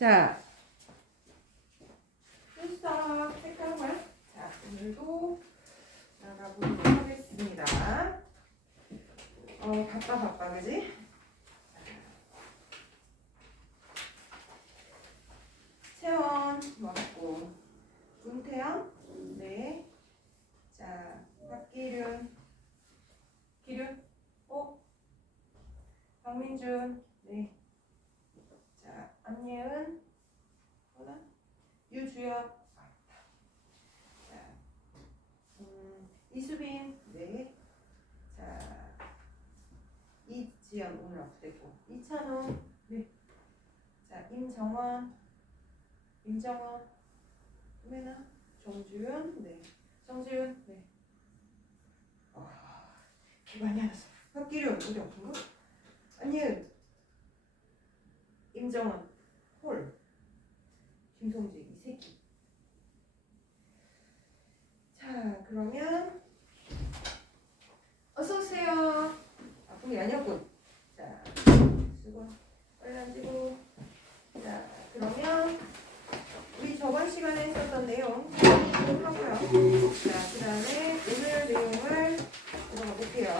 자, 순서 색깔 거야? 자, 오늘도 나가보도록 하겠습니다. 바빠, 그지? 채원 먹고, 문태영, 네. 자, 박기륜, 기륜, 박민준, 네. 자, 안예은, 유주엽, 자, 이수빈, 네. 자, 이지연 오늘 업됐고, 이찬호, 네. 자, 임정원, 후메나, 정주윤, 네. 정주윤, 네. 기반이 안 왔어. 박기륜, 우리 없은 거? 안예은, 임정원, 홀, 김송재, 이 새끼. 자, 그러면 어서 오세요. 아픈 게 아니었군. 자, 수고. 빨리 앉고. 자, 그러면 우리 저번 시간에 했었던 내용 좀 하고요. 자, 그 다음에 오늘 내용을 들어가 볼게요.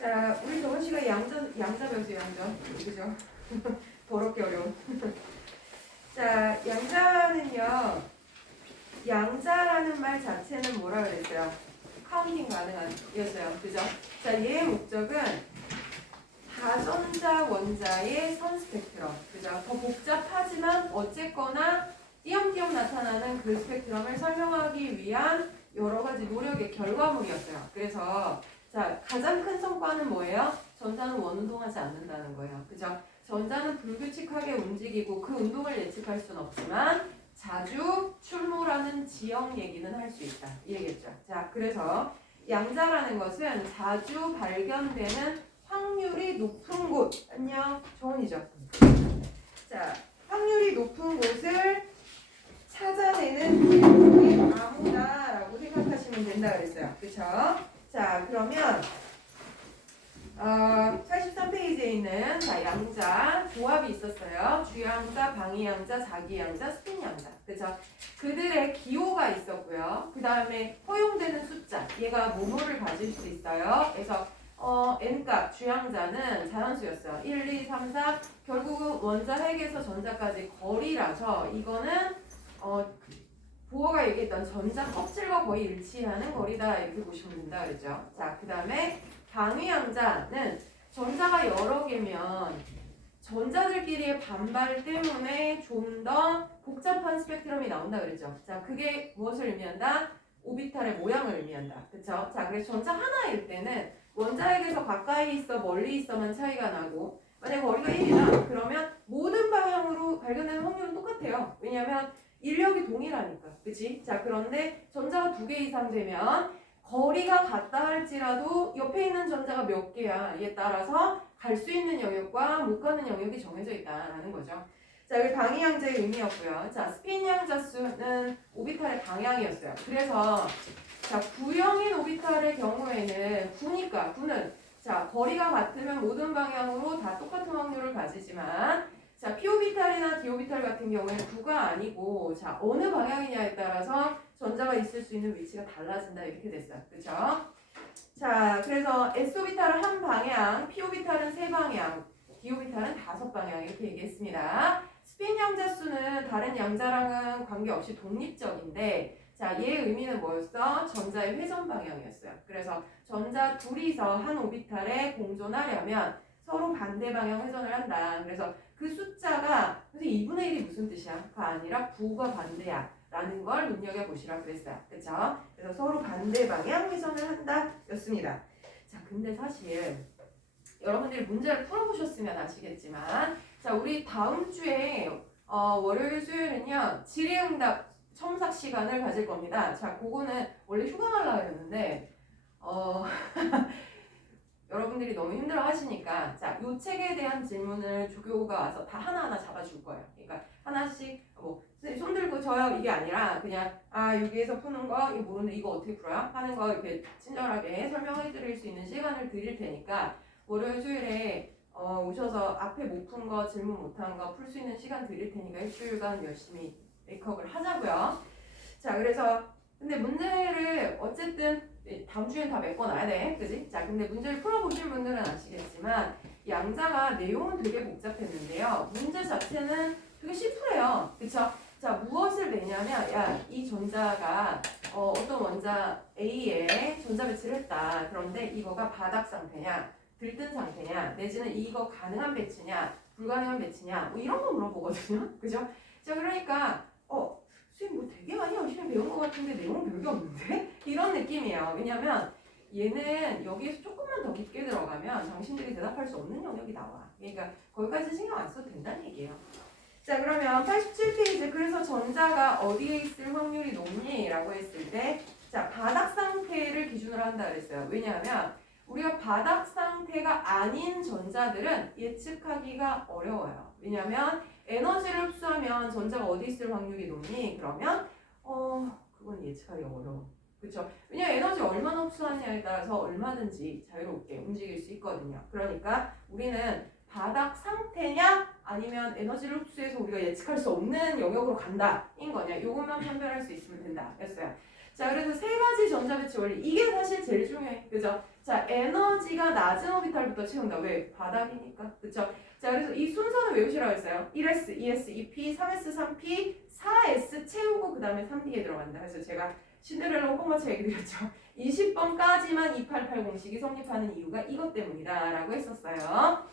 자, 우리 저번 시간에 양자 배웠어요, 양자. 그죠? 더럽게 어려운. 자, 양자는요. 양자라는 말 자체는 뭐라 그랬어요? 카운팅 가능한 이었어요. 그죠? 자, 얘의 목적은 다전자 원자의 선 스펙트럼. 그죠? 더 복잡하지만 어쨌거나 띄엄띄엄 나타나는 그 스펙트럼을 설명하기 위한 여러 가지 노력의 결과물이었어요. 그래서 자, 가장 큰 성과는 뭐예요? 전자는 원운동하지 않는다는 거예요. 그죠? 전자는 불규칙하게 움직이고 그 운동을 예측할 수는 없지만 자주 출몰하는 지형 얘기는 할 수 있다. 이 얘기겠죠. 자, 그래서 양자라는 것은 자주 발견되는 확률이 높은 곳. 안녕, 정원이죠. 자, 확률이 높은 곳을 찾아내는 방법이 아무다라고 생각하시면 된다 그랬어요. 그렇죠? 자, 그러면 83페이지에 있는 자, 양자 조합이 있었어요. 주양자, 방위양자, 자기양자, 스핀양자. 그죠? 그들의 기호가 있었고요. 그 다음에 허용되는 숫자. 얘가 뭐뭐를 가질 수 있어요. 그래서 n값 주양자는 자연수였어요. 1, 2, 3, 4. 결국은 원자 핵에서 전자까지 거리라서 이거는 보어가 얘기했던 전자 껍질과 거의 일치하는 거리다 이렇게 보시면 된다 그랬죠. 자, 그 다음에 방위양자는 전자가 여러 개면 전자들끼리의 반발 때문에 좀 더 복잡한 스펙트럼이 나온다 그랬죠. 자, 그게 무엇을 의미한다? 오비탈의 모양을 의미한다. 그쵸? 자, 그래서 전자 하나일 때는 원자핵에서 가까이 있어 멀리 있어만 차이가 나고 만약 거리가 1이다 그러면 모든 방향으로 발견되는 확률은 똑같아요. 왜냐하면 인력이 동일하니까. 그치? 자, 그런데 전자가 2개 이상 되면 거리가 같다 할지라도 옆에 있는 전자가 몇 개야. 이에 따라서 갈 수 있는 영역과 못 가는 영역이 정해져 있다라는 거죠. 자, 여기 방위양자의 의미였고요. 자, 스핀양자 수는 오비탈의 방향이었어요. 그래서 자, 구형인 오비탈의 경우에는 9는 자, 거리가 같으면 모든 방향으로 다 똑같은 확률을 가지지만 자, p오비탈이나 d오비탈 같은 경우에는 9가 아니고 자, 어느 방향이냐에 따라서 전자가 있을 수 있는 위치가 달라진다 이렇게 됐어요. 그렇죠? 자, 그래서 s오비탈은 한 방향, p오비탈은 3방향, d오비탈은 5방향 이렇게 얘기했습니다. 스핀 양자 수는 다른 양자랑은 관계없이 독립적인데 자, 얘의 의미는 뭐였어? 전자의 회전 방향이었어요. 그래서 전자 둘이서 한 오비탈에 공존하려면 서로 반대 방향 회전을 한다. 그래서 그 숫자가 선생님 2분의 1이 무슨 뜻이야? 가 아니라 9가 반대야 라는 걸 눈여겨보시라 그랬어요. 그쵸? 그래서 서로 반대 방향 회전을 한다 였습니다. 자, 근데 사실 여러분들이 문제를 풀어보셨으면 아시겠지만 자, 우리 다음 주에 월요일 수요일은요 질의응답 첨삭 시간을 가질 겁니다. 자, 그거는 원래 휴가 가려고 했는데 여러분들이 너무 힘들어 하시니까 자, 요 책에 대한 질문을 조교가 와서 다 하나하나 잡아줄 거예요. 그러니까 하나씩 선생님 손 들고 저요 이게 아니라 그냥 여기에서 푸는 거 이거 모르는데 이거 어떻게 풀어요? 하는 거 이렇게 친절하게 설명해 드릴 수 있는 시간을 드릴 테니까 월요일 수요일에 오셔서 앞에 못 푼 거, 질문 못한 거 풀 수 있는 시간 드릴 테니까 일주일간 열심히 메이크업을 하자고요. 자, 그래서 근데 문제를 어쨌든 다음 주엔 다 메꿔놔야 돼, 그지? 자, 근데 문제를 풀어보신 분들은 아시겠지만 양자가 내용은 되게 복잡했는데요. 문제 자체는 되게 심플해요, 그쵸? 자, 무엇을 내냐면, 야, 이 전자가 어떤 원자 A에 전자 배치를 했다. 그런데 이거가 바닥 상태냐, 들뜬 상태냐, 내지는 이거 가능한 배치냐, 불가능한 배치냐, 뭐 이런 거 물어보거든요, 그죠? 자, 그러니까 선생님 뭐 되게 많이 열심히 배운 것 같은데 내용은 별게 없는데? 이런 느낌이에요. 왜냐면 얘는 여기에서 조금만 더 깊게 들어가면 당신들이 대답할 수 없는 영역이 나와. 그러니까 거기까지 신경 안 써도 된다는 얘기예요. 자, 그러면 87페이지. 그래서 전자가 어디에 있을 확률이 높니? 라고 했을 때 자, 바닥 상태를 기준으로 한다 그랬어요. 왜냐하면 우리가 바닥 상태가 아닌 전자들은 예측하기가 어려워요. 왜냐하면 에너지를 흡수하면 전자가 어디 있을 확률이 높니? 그러면 그건 예측하기 어려워. 그렇죠? 왜냐하면 에너지 얼마나 흡수하느냐에 따라서 얼마든지 자유롭게 움직일 수 있거든요. 그러니까 우리는 바닥 상태냐 아니면 에너지를 흡수해서 우리가 예측할 수 없는 영역으로 간다 인 거냐, 이것만 판별할 수 있으면 된다 했어요. 자, 그래서 세 가지 전자 배치 원리, 이게 사실 제일 중요해, 그죠? 자, 에너지가 낮은 오비탈부터 채운다. 왜? 바닥이니까, 그쵸? 자, 그래서 이 순서는 외우시라고 했어요. 1s, 2s, 2p, 3s, 3p, 4s 채우고 그 다음에 3d에 들어간다. 그래서 제가 신데렐라 호박마차 얘기 드렸죠. 20번까지만 288 공식이 성립하는 이유가 이것 때문이다 라고 했었어요.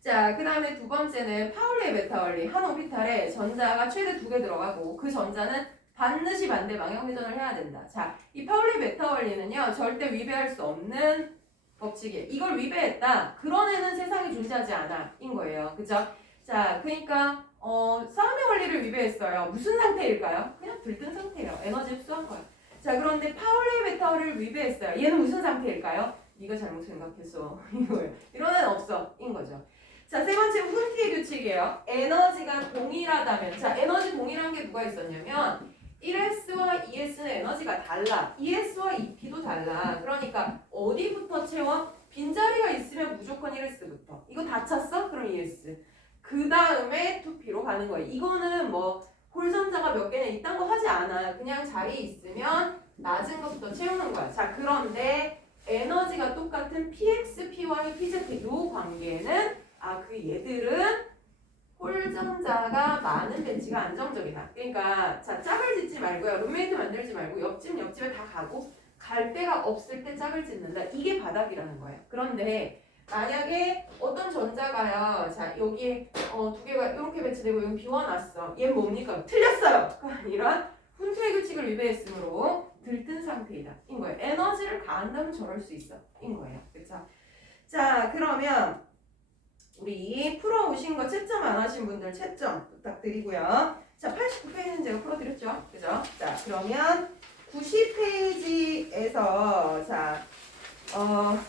자, 그 다음에 두 번째는 파울리의 메타 원리. 한 오비탈에 전자가 최대 2개 들어가고 그 전자는 반드시 반대 방향 회전을 해야 된다. 자, 이 파울리 메타 원리는요, 절대 위배할 수 없는 법칙이에요. 이걸 위배했다. 그런 애는 세상에 존재하지 않아. 인 거예요. 그죠? 자, 그러니까 싸움의 원리를 위배했어요. 무슨 상태일까요? 그냥 들뜬 상태예요. 에너지 흡수한 거예요. 자, 그런데 파울리 메타 원리를 위배했어요. 얘는 무슨 상태일까요? 네가 잘못 생각했어. 이거예요. 이런 애는 없어. 인 거죠. 자, 세 번째 훈티의 규칙이에요. 에너지가 동일하다면. 자, 에너지 동일한 게 누가 있었냐면 1s와 2s는 에너지가 달라. 2s와 2p도 달라. 그러니까 어디부터 채워? 빈자리가 있으면 무조건 1s부터. 이거 다 찼어? 그럼 2s. 그 다음에 2p로 가는 거야. 이거는 뭐 홀전자가 몇 개냐 이딴 거 하지 않아. 그냥 자리에 있으면 낮은 것부터 채우는 거야. 자, 그런데 에너지가 똑같은 px, py, pz 요 관계는 그 얘들은 홀전자가 많은 배치가 안정적이다. 그러니까 자, 짝을 짓지 말고요. 룸메이트 만들지 말고 옆집에 다 가고 갈 데가 없을 때 짝을 짓는다. 이게 바닥이라는 거예요. 그런데 만약에 어떤 전자가요. 자, 여기에 두 개가 이렇게 배치되고 여기 비워놨어. 얘는 뭡니까? 틀렸어요. 이런 훈투의 규칙을 위배했으므로 들뜬 상태이다. 인 거예요. 에너지를 가한다면 저럴 수 있어. 인 거예요. 그렇죠? 자, 그러면 우리 풀어오신 거 채점 안 하신 분들 채점 부탁드리고요. 자, 89페이지는 제가 풀어드렸죠? 그죠? 자, 그러면 90페이지에서 자,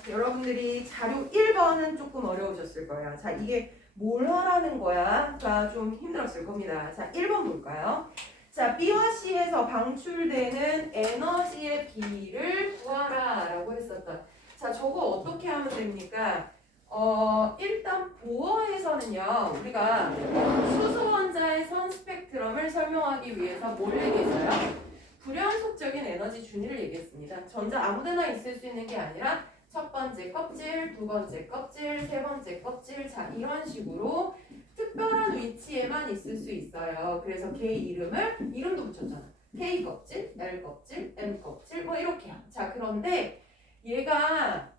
여러분들이 자료 1번은 조금 어려우셨을 거예요. 자, 이게 뭘 하라는 거야가 좀 힘들었을 겁니다. 자, 1번 볼까요? 자, B와 C에서 방출되는 에너지의 비를 구하라 라고 했었던. 자, 저거 어떻게 하면 됩니까? 일단 보어에서는요, 우리가 수소 원자의 선 스펙트럼을 설명하기 위해서 뭘 얘기했어요? 불연속적인 에너지 준위를 얘기했습니다. 전자 아무데나 있을 수 있는 게 아니라 첫 번째 껍질, 두 번째 껍질, 세 번째 껍질, 자, 이런 식으로 특별한 위치에만 있을 수 있어요. 그래서 걔 이름도 붙였잖아. K 껍질, L 껍질, M 껍질, 뭐 이렇게요. 자, 그런데 얘가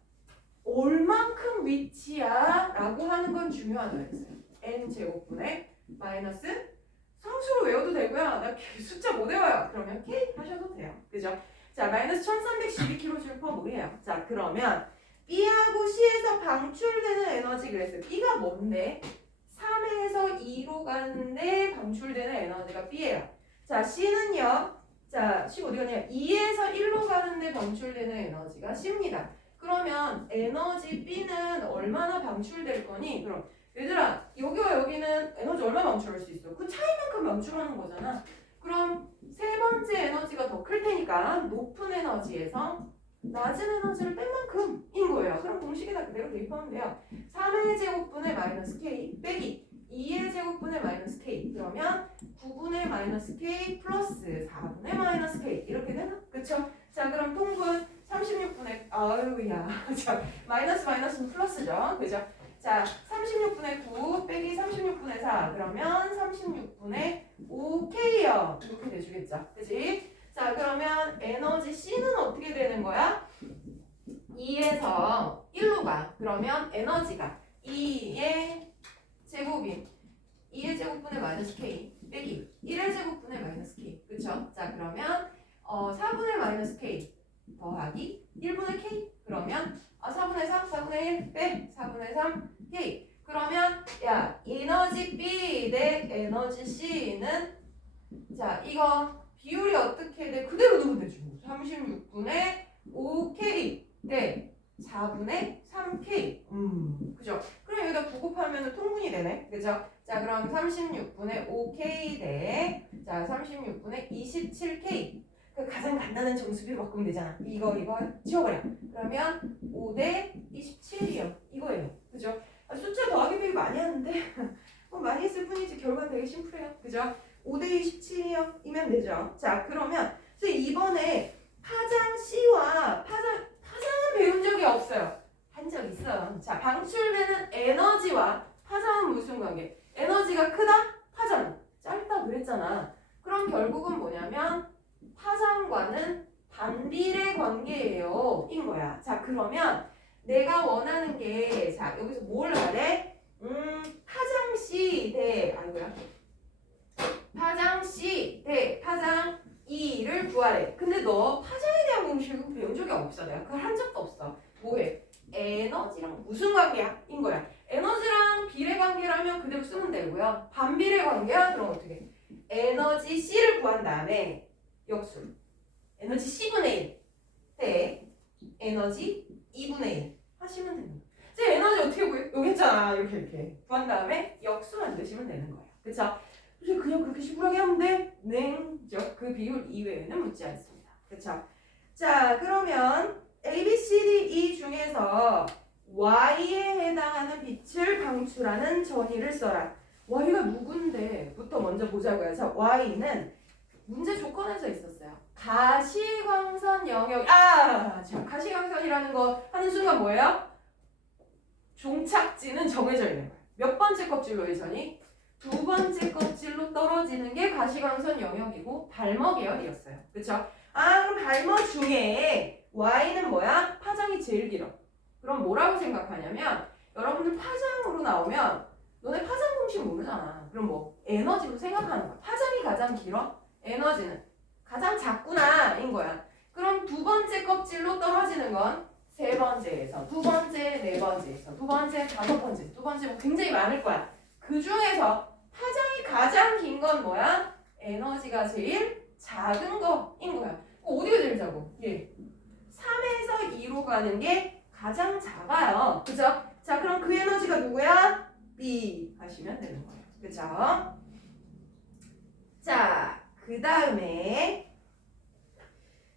얼만큼 위치야? 라고 하는 건 중요하다 했어요. N제곱분의 마이너스 상수로 외워도 되고요. 나 숫자 못 외워요. 그러면 K 하셔도 돼요. 그죠? 자, 마이너스 1312kJ/몰이에요. 자, 그러면 B하고 C에서 방출되는 에너지 그랬어요. B가 뭔데? 3에서 2로 가는데 방출되는 에너지가 B예요. 자, C는요. 자, C 어디 가냐? 2에서 1로 가는데 방출되는 에너지가 C입니다. 그러면 에너지 B는 얼마나 방출될 거니? 그럼 얘들아, 여기와 여기는 에너지 얼마 방출할 수 있어? 그 차이만큼 방출하는 거잖아. 그럼 세 번째 에너지가 더 클 테니까 높은 에너지에서 낮은 에너지를 뺀 만큼인 거예요. 그럼 공식에다 그대로 대입하면 돼요. 3의 제곱분의 마이너스 k 빼기 2의 제곱분의 마이너스 k 그러면 9분의 마이너스 k 플러스 4분의 마이너스 k 이렇게 되나? 그쵸? 자 그럼 통분 36분의 아유야 자 마이너스는 플러스죠. 그죠? 자 36분의 9 빼기 36분의 4 그러면 36분의 5k요. 이렇게 돼주겠죠. 그치? 자 그러면 에너지 C는 어떻게 되는 거야? 2에서 1로 가. 그러면 에너지가 2의 제곱이 2의 제곱분의 마이너스 k 빼기 1의 제곱분의 마이너스 k 그쵸? 자 그러면 4분의 마이너스 k 더하기 1분의 k 그러면 4분의 3, 4분의 1 빼 4분의 3 k 그러면 야 에너지 B 대 에너지 C는 자 이거 비율이 어떻게 돼? 그대로 넣으면 되죠. 36분의 5k 대 4분의 3k 그죠? 그럼 여기다 9 곱하면 통분이 되네 그죠? 자 그럼 36분의 5k 대 자 36분의 27k 그 가장 간단한 정수비로 바꾸면 되잖아. 이거 지워버려. 그러면 5 대 27이요. 이거예요. 그죠? 숫자 더하기 빼기 많이 하는데 많이 했을 뿐이지 결과는 되게 심플해요. 그죠? 5 대 27이요. 이면 되죠. 자 그러면 이번에 파장 C와 파장은 배운 적이 없어요. 한 적 있어요. 자 방출되는 에너지와 파장은 무슨 관계? 에너지가 크다? 파장 짧다 그랬잖아. 그럼 결국은 뭐냐면 파장과는 반비례 관계예요. 인 거야. 자 그러면 내가 원하는 게 자 여기서 뭘 하래? 파장 C 대 파장 C 대 파장 E를 구하래. 근데 너 파장에 대한 공식을 배운 적이 없어. 내가 그걸 한 적도 없어. 뭐해? 에너지랑 무슨 관계야? 인 거야. 에너지랑 비례 관계라면 그대로 쓰면 되고요. 반비례 관계야? 그럼 어떻게? 에너지 C를 구한 다음에 역수 에너지 C분의 1 대 에너지 2분의 1 하시면 됩니다. 이제 에너지 어떻게 구해? 여기 했잖아. 이렇게 구한 다음에 역수 만드시면 되는 거예요. 그쵸? 그래서 그냥 그렇게 시무하게 하면 돼? 냉적 그 비율 이외에는 묻지 않습니다. 그쵸? 자 그러면 A, B, C, D, E 중에서 Y에 해당하는 빛을 방출하는 전위를 써라. Y가 누군데? 부터 먼저 보자고요. 자 Y는 문제 조건에서 있었어요. 가시광선 영역 자 가시광선이라는 거 하는 순간 뭐예요? 종착지는 정해져 있는 거예요. 몇 번째 껍질로 예선이? 두 번째 껍질로 떨어지는 게 가시광선 영역이고 발머 계열이었어요. 그쵸? 그럼 발머 중에 Y는 뭐야? 파장이 제일 길어. 그럼 뭐라고 생각하냐면 여러분들 파장으로 나오면 너네 파장 공식 모르잖아. 그럼 뭐 에너지로 생각하는 거야. 파장이 가장 길어? 에너지는 가장 작구나 인 거야. 그럼 두 번째 껍질로 떨어지는 건 세 번째에서 두 번째, 네 번째에서 두 번째, 다섯 번째, 두 번째 뭐 굉장히 많을 거야. 그 중에서 파장이 가장 긴 건 뭐야? 에너지가 제일 작은 거인 거야. 어디가 제일 작아? 예. 3에서 2로 가는 게 가장 작아요. 그죠? 자, 그럼 그 에너지가 누구야? B 하시면 되는 거예요. 그죠? 자, 그 다음에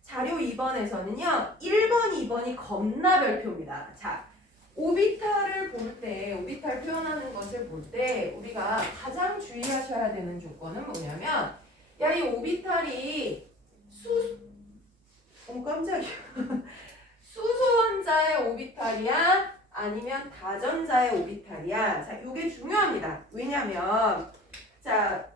자료 2번에서는요. 1번, 2번이 겁나 별표입니다. 자, 오비탈을 볼 때, 오비탈 표현하는 것을 볼 때 우리가 가장 주의하셔야 되는 조건은 뭐냐면 야, 이 오비탈이 깜짝이야. 수소원자의 오비탈이야? 아니면 다전자의 오비탈이야? 자, 이게 중요합니다. 왜냐면 자,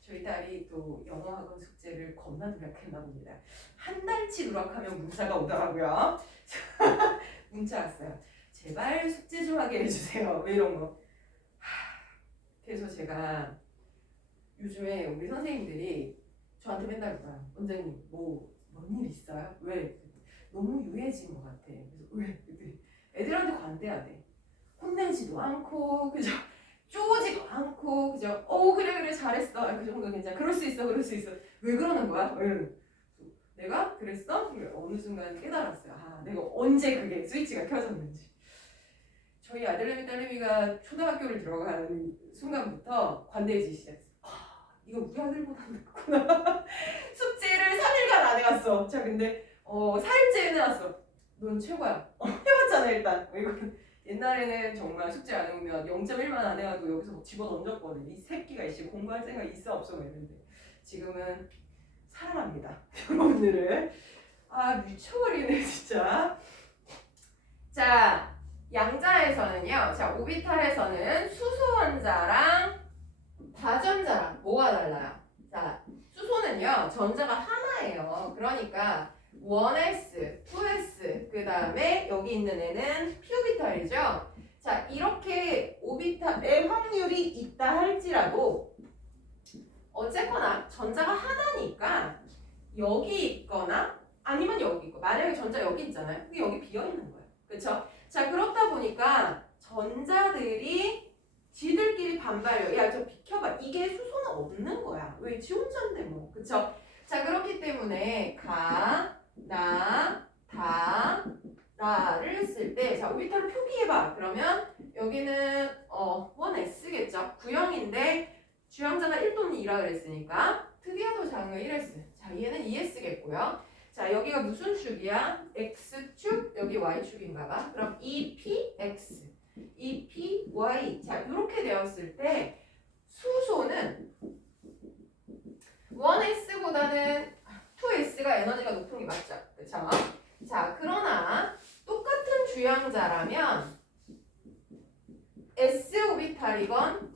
저희 딸이 또 영어학원 숙제를 겁나 누락했나 봅니다. 한 달치 누락하면 문자가 오더라고요. 문자 왔어요. 제발 숙제 좀 하게 해주세요. 왜 이런 거. 그래서 제가 요즘에 우리 선생님들이 저한테 맨날 물어요. 원장님 뭔 일 있어요? 왜? 너무 유해진 것 같아. 그래서 왜? 애들한테 관대해야 돼. 혼내지도 않고 그죠? 쪼지도 않고 그죠? 그래 잘했어. 그 정도 괜찮아. 그럴 수 있어. 왜 그러는 거야? 내가 그랬어? 어느 순간 깨달았어요. 내가 언제 그게 스위치가 켜졌는지. 저희 아들내미 딸내미가 초등학교를 들어가는 순간부터 관대해지기 시작했어요. 이거 우리 아들보다 낫구나. 숙제를 3일간 안 해왔어. 자, 근데 4일째 해놨어. 넌 최고야. 해왔잖아 일단. 이거 옛날에는 정말 숙제 안 해오면 0.1만 안 해와도 여기서 뭐 집어 던졌거든. 이 새끼가 이씨 공부할 생각 있어 없어 이랬는데 지금은 사랑합니다. 여러분들을. 아 미쳐버리네 진짜. 자 양자에서는요. 자 오비탈에서는 수소 원자랑 다전자랑 뭐가 달라요? 자 수소는요 전자가 하나예요. 그러니까 1s, 2s 그 다음에 여기 있는 애는 p오비탈이죠. 자 이렇게 오비탈의 확률이 있다 할지라도 어쨌거나 전자가 하나니까 여기 있거나 아니면 여기 있고 만약에 전자 여기 있잖아요. 그게 여기 비어있는 거예요. 그렇죠? 자 그렇다 보니까 전자들이 지들끼리 반발력 야 저 비켜봐 이게 수소는 없는 거야. 왜 지 혼자인데 뭐 그쵸? 자 그렇기 때문에 가, 나, 다, 라를 쓸 때 자 오비탈을 표기해봐. 그러면 여기는 1s겠죠? 구형인데 주양자가 1 또는 2라 그랬으니까 특이하 더 작은 거 1s. 자 얘는 2s겠고요. 자 여기가 무슨 축이야? x축 여기 y축인가 봐. 그럼 2px 2py 자 이렇게 되었을 때 수소는 1s보다는 2s가 에너지가 높은 게 맞죠? 그쵸? 자 그러나 똑같은 주양자라면 s 오비탈이건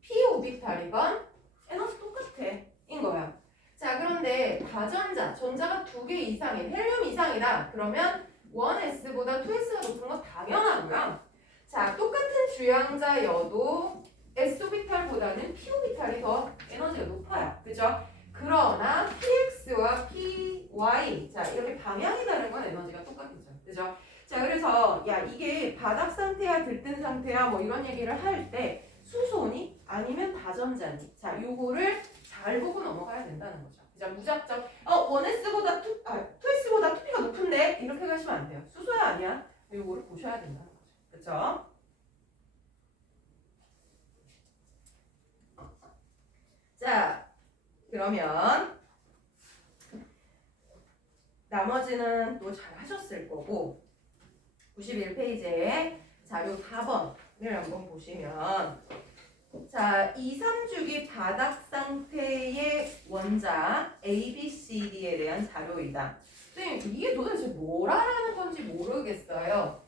p 오비탈이건 에너지 똑같아 인 거야. 자 그런데 다전자 전자가 2개 이상인 헬륨 이상이다. 그러면 1s보다 2s가 높은 건 당연하고요. 자 똑같은 주양자여도 s오비탈보다는 p오비탈이 더 에너지가 높아요. 그죠? 그러나 px와 py 자 이렇게 방향이 다른 건 에너지가 똑같겠죠. 그죠? 자 그래서 야 이게 바닥 상태야 들뜬 상태야 뭐 이런 얘기를 할 때 수소니 아니면 다전자니 자 요거를 잘 보고 넘어가야 된다는 거죠. 그죠? 무작정 1s보다 2s보다 2p가 높은데 이렇게 가시면 안 돼요. 수소야 아니야? 요거를 보셔야 된다는 거죠. 그쵸? 자 그러면 나머지는 또 잘 하셨을 거고 91페이지에 자료 4번을 한번 보시면 자 2, 3주기 바닥 상태의 원자 A, B, C, D에 대한 자료이다. 선생님 이게 도대체 뭐라는 건지 모르겠어요.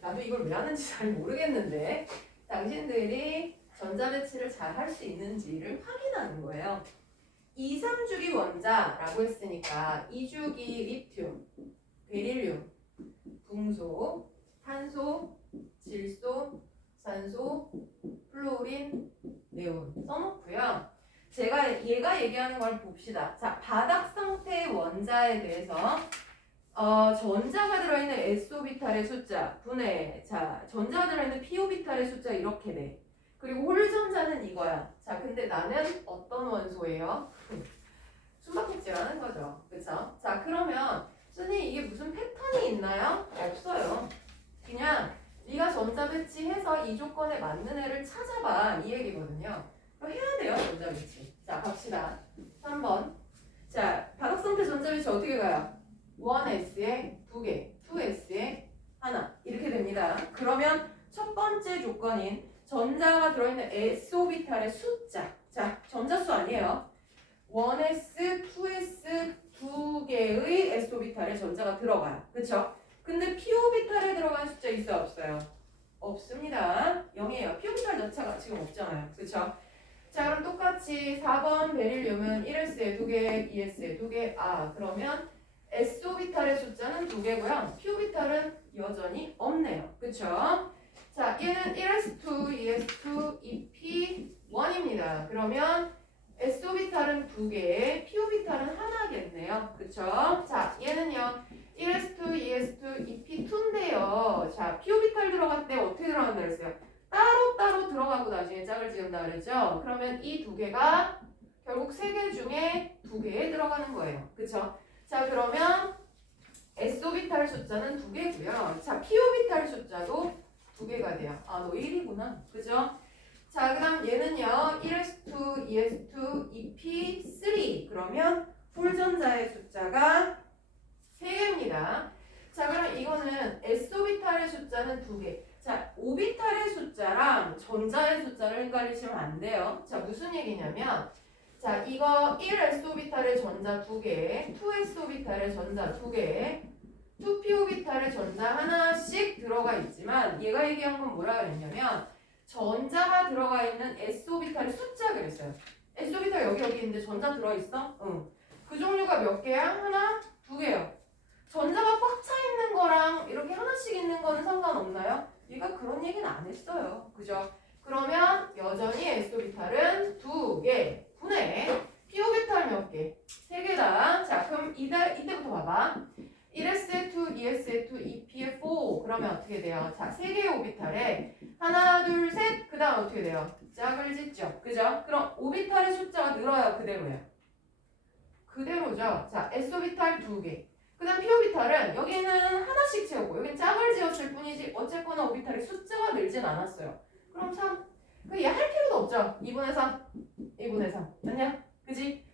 나도 이걸 왜 하는지 잘 모르겠는데 당신들이 전자배치를 잘 할 수 있는지를 확인하는 거예요. 2, 3주기 원자라고 했으니까 2주기 리튬, 베릴륨, 붕소, 탄소, 질소, 산소, 플로린, 네온 써놓고요. 제가 얘가 얘기하는 걸 봅시다. 자, 바닥 상태의 원자에 대해서 전자가 들어있는 s오비탈의 숫자 분해. 자, 전자가 들어있는 p오비탈의 숫자 이렇게 돼. 그리고 홀전자는 이거야. 자, 근데 나는 어떤 원소예요? 숨바꼭질하는 거죠. 그쵸? 자, 그러면 선생님 이게 무슨 패턴이 있나요? 없어요. 그냥 네가 전자 배치해서 이 조건에 맞는 애를 찾아봐 이 얘기거든요. 그럼 해야 돼요 전자 배치. 자, 갑시다. 3번. 자, 바닥 상태 전자 배치 어떻게 가요? 1s에 2개, 2s에 하나 이렇게 됩니다. 그러면 첫 번째 조건인 전자가 들어있는 s오비탈의 숫자. 자, 전자수 아니에요. 1s, 2s 두 개의 s오비탈에 전자가 들어가요. 그쵸? 근데 p오비탈에 들어간 숫자 있어요? 없어요? 없습니다. 0이에요. p오비탈 자체가 지금 없잖아요. 그쵸? 자 그럼 똑같이 4번 베릴륨은 1s에 2개, 2s에 2개. 그러면 s오비탈의 숫자는 2개고요. p오비탈은 여전히 없네요. 그쵸? 자 얘는 1s2, 2s2, 2p1입니다. 그러면 s오비탈은 2개, p오비탈은 하나겠네요. 그쵸? 자, 얘는요. 1s2, 2s2, 2p2인데요. 자, p오비탈 들어갈 때 어떻게 들어간다 그랬어요? 따로따로 들어가고 나중에 짝을 지은다 그랬죠? 그러면 이 2개가 결국 3개 중에 2개에 들어가는 거예요. 그쵸? 자, 그러면 S오비탈 숫자는 2개고요. 자, P오비탈 숫자도 2개가 돼요. 아, 너 1이구나. 그죠? 자, 그 다음 얘는요. 1s2, 2s2, 2p, 3. 그러면 홀전자의 숫자가 3개입니다. 자, 그럼 이거는 S오비탈의 숫자는 2개. 자, 오비탈의 숫자랑 전자의 숫자를 헷갈리시면 안 돼요. 자, 무슨 얘기냐면 자, 이거 1s오비탈의 전자 2개, 2s오비탈의 전자 2개, 2p오비탈의 전자 하나씩 들어가 있지만 얘가 얘기한 건 뭐라 그랬냐면 전자가 들어가 있는 s오비탈의 숫자 그랬어요. s오비탈 여기 있는데 전자 들어있어? 응. 그 종류가 몇 개야? 하나? 2개요. 전자가 꽉 차 있는 거랑 이렇게 하나씩 있는 거는 상관없나요? 얘가 그런 얘기는 안 했어요. 그죠? 그러면 여전히 s오비탈은 2개. 분해. p오비탈 몇 개? 3개다. 자, 그럼 이때부터 봐봐. 1s에 2, 2s에 2, 2p에 4. 그러면 어떻게 돼요? 자, 3개의 오비탈에 하나, 둘, 셋. 그 다음 어떻게 돼요? 짝을 짓죠. 그죠? 그럼 오비탈의 숫자가 늘어요. 그대로예요. 그대로죠. 자, s오비탈 2개. 그 다음 p오비탈은 여기는 하나씩 채우고 여기는 짝을 지었을 뿐이지 어쨌거나 오비탈의 숫자가 늘진 않았어요. 그럼 3. 얘 할 필요도 없죠. 2분의 3. 2분의 3. 맞냐? 그지?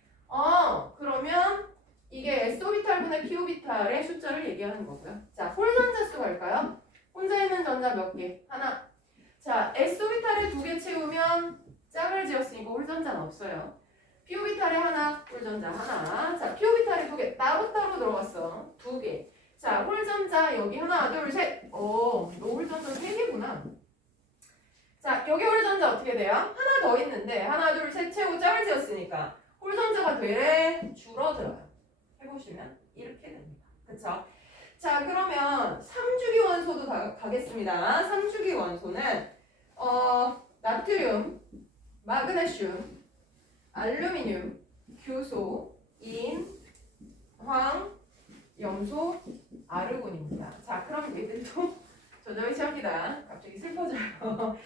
그러면 이게 s오비탈분의 p오비탈의 숫자를 얘기하는 거고요. 자, 홀전자 수 갈까요? 혼자 있는 전자 몇 개? 하나. 자, s오비탈에 2개 채우면 짝을 지었으니까 홀전자는 없어요. p오비탈에 하나, 홀전자 하나. 자, p오비탈에 2개 따로따로 들어갔어. 2개. 자, 홀전자 여기 하나, 둘, 셋. 너 홀전자 3개구나. 자, 여기 홀전자 어떻게 돼요? 하나 더 있는데 하나, 둘, 셋 채우고 짝을 지었으니까 홀전자가 되래 줄어들어요. 해보시면 이렇게 됩니다. 그쵸? 자, 그러면 3주기 원소도 가겠습니다. 3주기 원소는 나트륨, 마그네슘, 알루미늄, 교소, 인, 황, 염소, 아르곤입니다. 자, 그럼 얘들도 저절히 시합니다. 갑자기 슬퍼져요.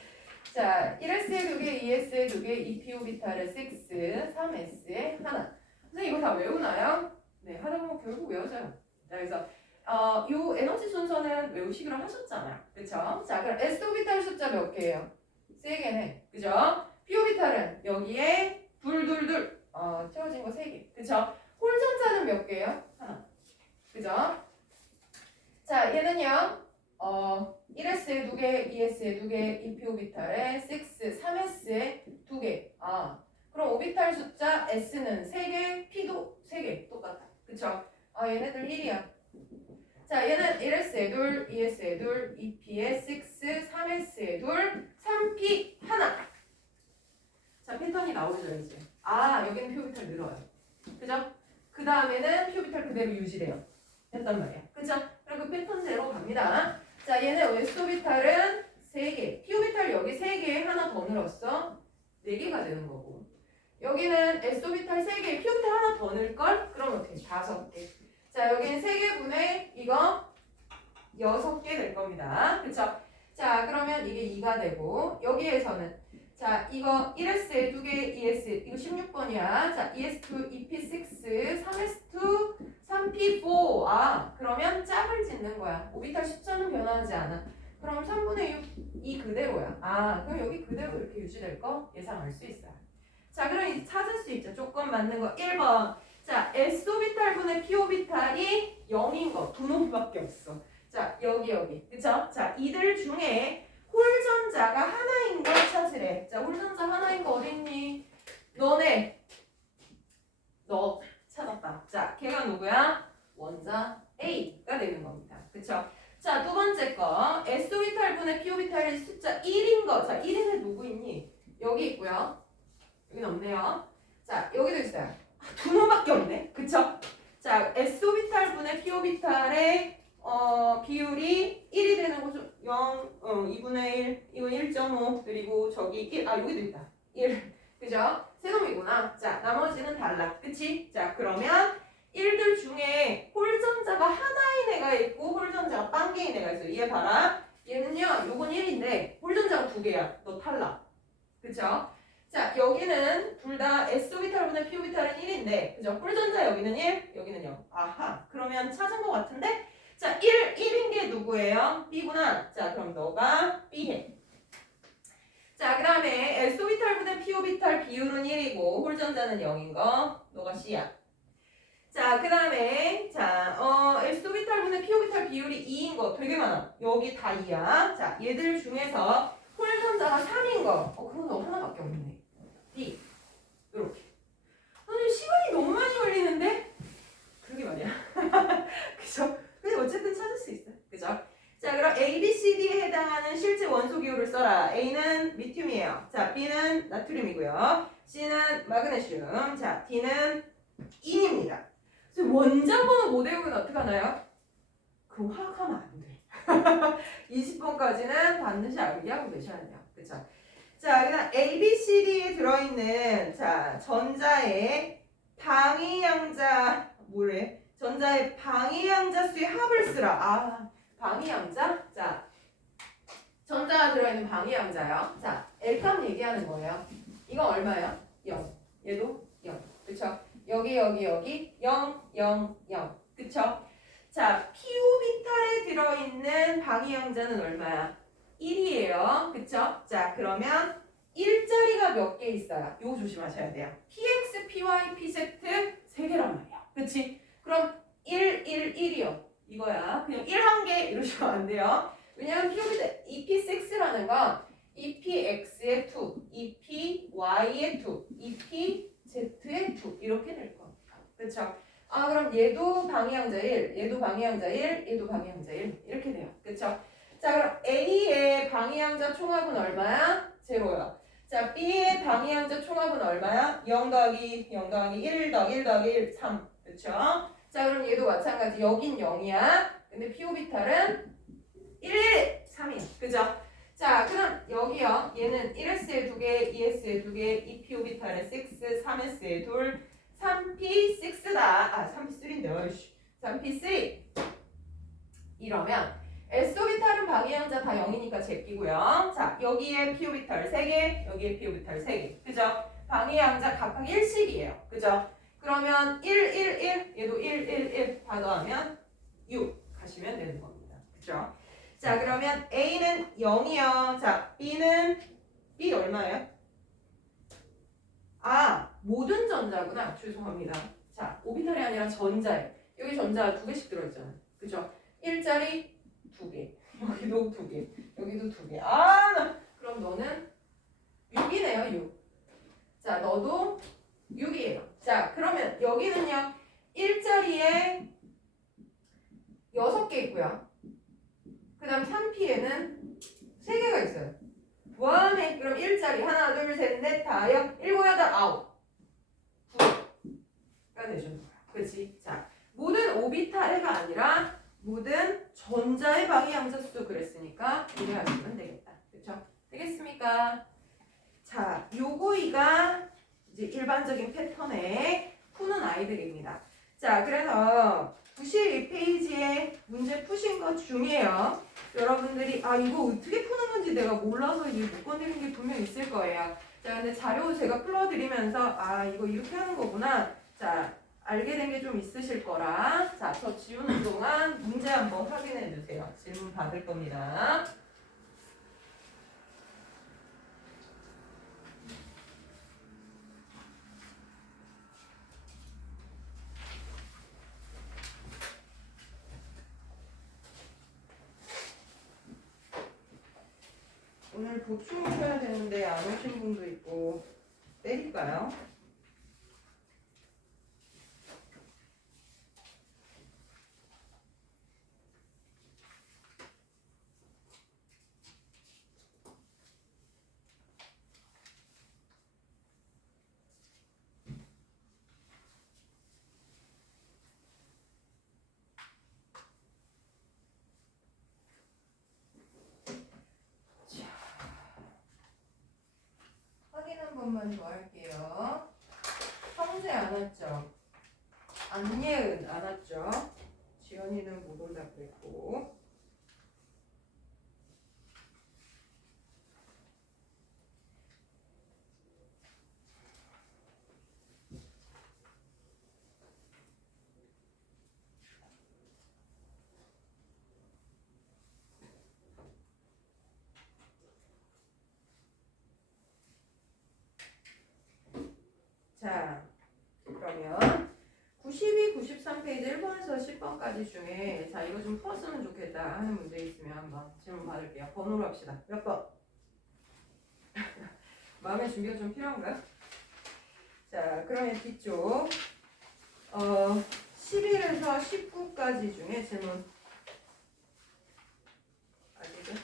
자, 1s에 2개, 2s에 2개, 2p오비탈에 6, 3s에 하나. 선생님 이거 다 외우나요? 네, 하다 보면 결국 외워져요. 자, 그래서 요 에너지 순서는 외우시기로 하셨잖아요. 그쵸? 자, 그럼 s오비탈 숫자 몇 개예요? 3개네. 그죠? p오비탈은 여기에 둘둘둘 채워진 거 3개. 그쵸? 홀전자는 몇 개예요? 하나. 그죠? 자, 얘는요. 1s에 2개, 2s에 2개, 2p오비탈에 6, 3s에 2개. 그럼 오비탈 숫자 s는 3개, p도 3개. 똑같아. 그쵸? 얘네들 1이야. 자, 얘는 1s에 2, 2s에 2, 2p에 6, 3s에 2, 3p 하나. 자, 패턴이 나오죠, 이제. 여기는 p오비탈 늘어요. 그죠? 그 다음에는 p오비탈 그대로 유지돼요. 됐단 말이야. 그죠? 그리고 그 패턴대로 갑니다. 자, 얘는 s오비탈은 3개. p오비탈 여기 3개 하나 더 늘었어. 4개가 되는 거고. 여기는 s오비탈 3개, p오비탈 하나 더 넣을걸? 그럼 어떻게? 5개. 자, 여기는 3개분의 이거 6개 될 겁니다. 그쵸? 자, 그러면 이게 2가 되고 여기에서는 자, 이거 1s에 2개, 2s 이거 16번이야. 자, 2s2, 2p6, 3s2, 3p4. 그러면 짝을 짓는 거야. 오비탈 숫자는 변하지 않아. 그럼 3분의 6이 그대로야. 그럼 여기 그대로 이렇게 유지될 거 예상할 수 있어요. 자, 그럼 이제 찾을 수 있죠. 조건 맞는 거 1번. 자, s오비탈분의 p오비탈이 0인 거 두 놈밖에 없어. 자, 여기. 그쵸? 자, 이들 중에 홀전자가 하나인 걸 찾으래. 자, 홀전자 하나인 거 어딨니? 너네. 너 찾았다. 자, 걔가 누구야? 원자 A가 되는 겁니다. 그쵸? 자, 두 번째 거. s오비탈분의 p오비탈의 숫자 1인 거. 자, 1인에 누구 있니? 여기 있고요. 여긴 없네요. 자, 여기도 있어요. 두 놈밖에 없네. 그쵸? 자, s오비탈분의 p오비탈의 비율이 1이 되는 거죠. 0, 2분의 1, 이건 1.5, 그리고 저기 1, 여기도 있다. 1. 그죠? 세 놈이구나. 자, 나머지는 달라. 그치? 자, 그러면 1들 중에 홀전자가 하나인 애가 있고 홀전자가 딴 개인 애가 있어. 얘 봐라. 얘는요, 요건 1인데 홀전자가 2개야. 너 탈락. 그쵸? 자, 여기는 둘 다 s오비탈분의 p오비탈은 1인데 그죠? 홀전자 여기는 1, 여기는 0. 그러면 찾은 것 같은데 자, 1인 게 누구예요? B구나. 자, 그럼 너가 B 해. 자, 그 다음에 S오비탈보다 P오비탈 비율은 1이고 홀전자는 0인 거 너가 C야. 자, 그 다음에 자, S오비탈분의 P오비탈 비율이 2인 거 되게 많아. 여기 다 2야. 자, 얘들 중에서 홀전자가 3인 거. 그건 너 하나밖에 없네. D. 이렇게. 아니, 시간이 너무 많이 걸리는데? 그러게 말이야. 그죠? 근데 어쨌든 찾을 수 있어. 그죠? 자, 그럼 A, B, C, D에 해당하는 실제 원소 기호를 써라. A는 리튬이에요. 자, B는 나트륨이고요. C는 마그네슘. 자, D는 인입니다. 원장 번호 못 외우면 어떡하나요? 그럼 화학하면 안 돼. 20번까지는 반드시 알게 하고 계셔야 돼요. 그쵸? 자, 그다음 A, B, C, D에 들어있는 자 전자의 방위양자 뭐래? 전자의 방위양자 수의 합을 쓰라. 아, 방위양자? 자, 전자가 들어있는 방위양자요. 자, L값 얘기하는 거예요. 이거 얼마야? 0. 얘도 0. 그쵸? 여기 0, 0, 0. 그쵸? 자, P오비탈에 들어있는 방위양자는 얼마야? 1이에요. 그쵸? 자, 그러면 1자리가 몇 개 있어요? 요거 조심하셔야 돼요. PX, PY, P 세트 3개란 말이야. 그치? 그럼 1, 1, 1이요. 이거야. 그냥 1 한 개 이러시면 안 돼요. 왜냐면 P오비탈, EP6라는 건 EPX의 2, EPY의 2, EPZ의 2 이렇게 될 겁니다. 그쵸? 아, 그럼 얘도 방위양자 1, 얘도 방위양자 1, 얘도 방위양자 1 이렇게 돼요. 그쵸? 자, 그럼 A의 방위양자 총합은 얼마야? 0야. 자, B의 방위양자 총합은 얼마야? 0 더하기 0 더하기 1 더하기 1 더하기 1, 3. 그쵸? 자, 그럼 얘도 마찬가지. 여긴 0이야. 근데 P오비탈은 1, 3이야. 그죠? 자, 그럼 여기요. 얘는 1s에 2개, 2s에 2개, 2p오비탈에 6, 3s에 2, 3p6다. 아, 3p3인데, 어이씨. 3p3. 이러면 S오비탈은 방위양자 다 0이니까 제끼고요. 자, 여기에 P오비탈 3개, 여기에 P오비탈 3개. 그죠? 방위양자 각각 1씩이에요. 그죠? 그러면 1, 1, 1, 얘도 1, 1, 1 다 더하면 6 가시면 되는 겁니다. 그죠? 자, 그러면 A는 0이요. 자, B 얼마예요? 아, 모든 전자구나. 죄송합니다. 자, 오비탈이 아니라 전자예요. 여기 전자 2개씩 들어있잖아요. 그죠? 1자리 2개. 여기도 2개. 여기도 2개. 아, 그럼 너는 6이네요, 6. 자, 너도 6이에요. 자, 그러면 여기는요. 1자리에 6개 있고요. 그 다음 3P에는 3개가 있어요. 뭐하네? 그럼 1자리 하나, 둘, 셋, 넷, 다섯, 일곱, 여덟, 아홉 9가 되주는 거야. 그렇지? 자, 모든 오비탈해가 아니라 모든 전자의 방위양자 수 그랬으니까 이래 하시면 되겠다. 그렇죠? 되겠습니까? 자, 요거이가 이제 일반적인 패턴의 푸는 아이들입니다. 자, 그래서 92페이지에 문제 푸신 것 중에요. 여러분들이 아 이거 어떻게 푸는 건지 내가 몰라서 이게 못 건드린 게 분명 있을 거예요. 자, 근데 자료 제가 풀어드리면서 아 이거 이렇게 하는 거구나. 자, 알게 된 게 좀 있으실 거라. 자, 저 지우는 동안 문제 한번 확인해 주세요. 질문 받을 겁니다. 오늘 보충 오셔야 되는데 안 오신 분도 있고 때릴까요? 확인 한 번만 더 할게요. 성세 안 왔죠? 안예은 안 왔죠? 지연이는 못 온다 그랬고 7에서 10번까지 중에 자 이거 좀 풀었으면 좋겠다 하는 문제 있으면 한번 질문 받을게요. 번호로 합시다. 몇 번? 마음의 준비가 좀 필요한가요? 자 그러면 뒤쪽 11에서 19까지 중에 질문 아직은?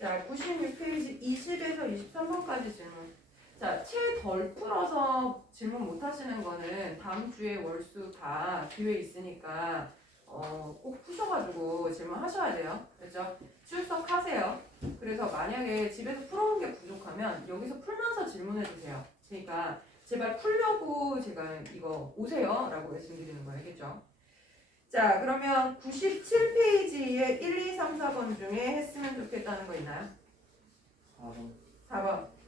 자 96페이지 20에서 23번까지 질문. 자, 채 덜 풀어서 질문 못 하시는 거는 다음 주에 월수 다 기회 있으니까 꼭 푸셔가지고 질문하셔야 돼요. 그렇죠? 출석하세요. 그래서 만약에 집에서 풀어온 게 부족하면 여기서 풀면서 질문해 주세요. 그러니까 제발 풀려고 제가 이거 오세요 라고 말씀드리는 거예요. 알겠죠? 자, 그러면 97페이지에 1, 2, 3, 4번 중에 했으면 좋겠다는 거 있나요? 4번. 4번.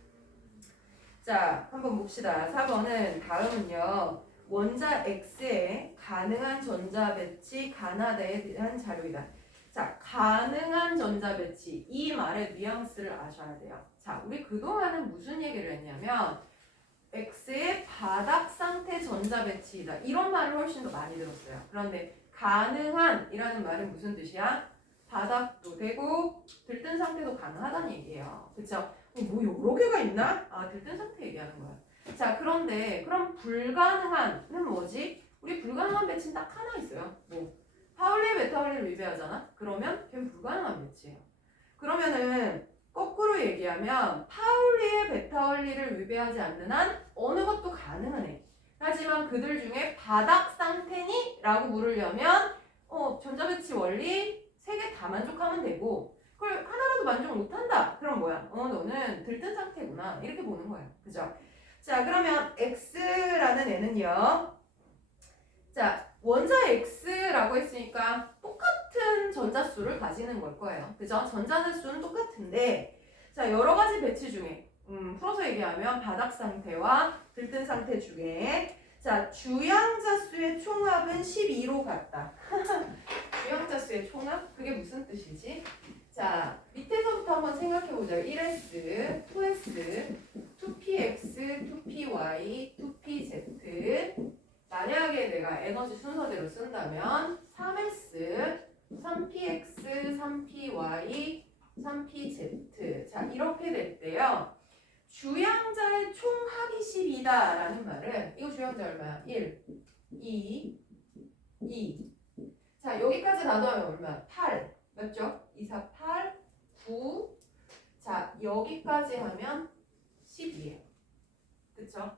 자, 한번 봅시다. 4번은 다음은요. 원자 X에 가능한 전자 배치 가나다에 대한 자료이다. 자, 가능한 전자 배치. 이 말의 뉘앙스를 아셔야 돼요. 자, 우리 그동안은 무슨 얘기를 했냐면 X의 바닥 상태 전자 배치이다. 이런 말을 훨씬 더 많이 들었어요. 그런데 가능한 이라는 말은 무슨 뜻이야? 바닥도 되고 들뜬 상태도 가능하다는 얘기예요. 그쵸? 뭐 여러 개가 있나? 아, 들뜬 상태 얘기하는 거야. 자, 그런데 그럼 불가능한은 뭐지? 우리 불가능한 배치는 딱 하나 있어요. 뭐 파울리 베타울리를 위배하잖아? 그러면 걔는 불가능한 배치예요. 그러면은 거꾸로 얘기하면 파울리의 베타울리를 위배하지 않는 한 어느 것도 가능은 해. 하지만 그들 중에 바닥 상태니? 라고 물으려면 전자배치 원리 3개 다 만족하면 되고 그걸 하나라도 만족 못한다. 그럼 뭐야? 너는 들뜬 상태구나. 이렇게 보는 거예요. 그죠? 자, 그러면 X라는 애는요. 자, 원자 X라고 했으니까 똑같은 전자수를 가지는 걸 거예요. 그죠? 전자는 수는 똑같은데 자, 여러 가지 배치 중에 풀어서 얘기하면 바닥 상태와 들뜬 상태 중에 자, 주양자수의 총합은 12로 같다. 주양자수의 총합? 그게 무슨 뜻이지? 자, 밑에서부터 한번 생각해보자. 1s, 2s, 2px, 2py, 2pz. 만약에 내가 에너지 순서대로 쓴다면 3s, 3px, 3py, 3pz. 자, 이렇게 됐대요. 주양자의 총합이 10이다 라는 말은 이거 주양자 얼마야? 1, 2, 2. 자, 여기까지 나눠면 얼마야? 8. 맞죠? 2, 4, 8, 9. 자, 여기까지 하면 10이에요. 그쵸?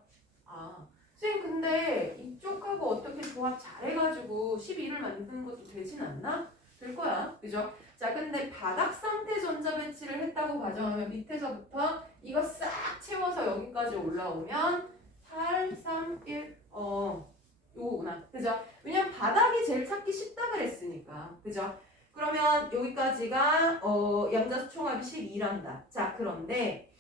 아, 선생님 근데 이쪽하고 어떻게 조합 잘해가지고 12를 만드는 것도 되진 않나? 될 거야. 그죠? 자, 근데 바닥 상태 전자 배치를 했다고 가정하면 밑에서부터 이거 싹 채워서 여기까지 올라오면 8, 3, 1, 요거구나. 그죠? 왜냐면 바닥이 제일 찾기 쉽다 그랬으니까. 그죠? 그러면 여기까지가 양자수 총합이 12란다. 자, 그런데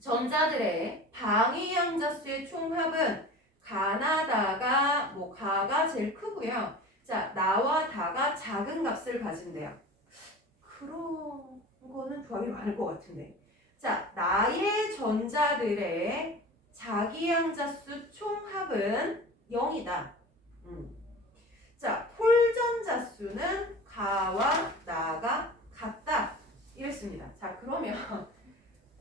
전자들의 방위 양자수의 총합은 가나다가 가가 제일 크고요. 자, 나와 다가 작은 값을 가진대요. 그런 거는 조합이 많을 것 같은데. 자, 나의 전자들의 자기 양자수 총합은 0이다. 자, 홀전자수는 가와 나가 같다. 이랬습니다. 자, 그러면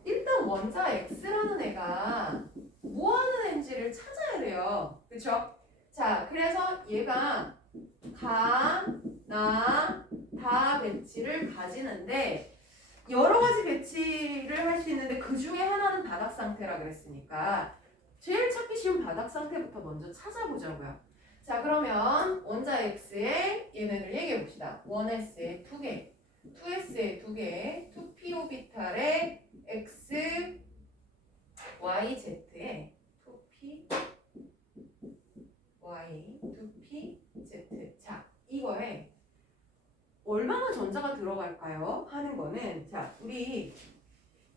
일단 원자 X라는 애가 뭐 하는 애인지를 찾아야 돼요. 그쵸? 자, 그래서 얘가 가, 나, 다 배치를 가지는데 여러 가지 배치를 할 수 있는데 그 중에 하나는 바닥 상태라 그랬으니까 제일 찾기 쉬운 바닥 상태부터 먼저 찾아보자고요. 자, 그러면 원자 X의 얘네들 얘기해 봅시다. 1S에 2개, 2S에 2개, 2p 오비탈에 X, Y, Z에 2p, Y, 2p, Z. 자, 이거에 얼마나 전자가 들어갈까요? 하는 거는 자, 우리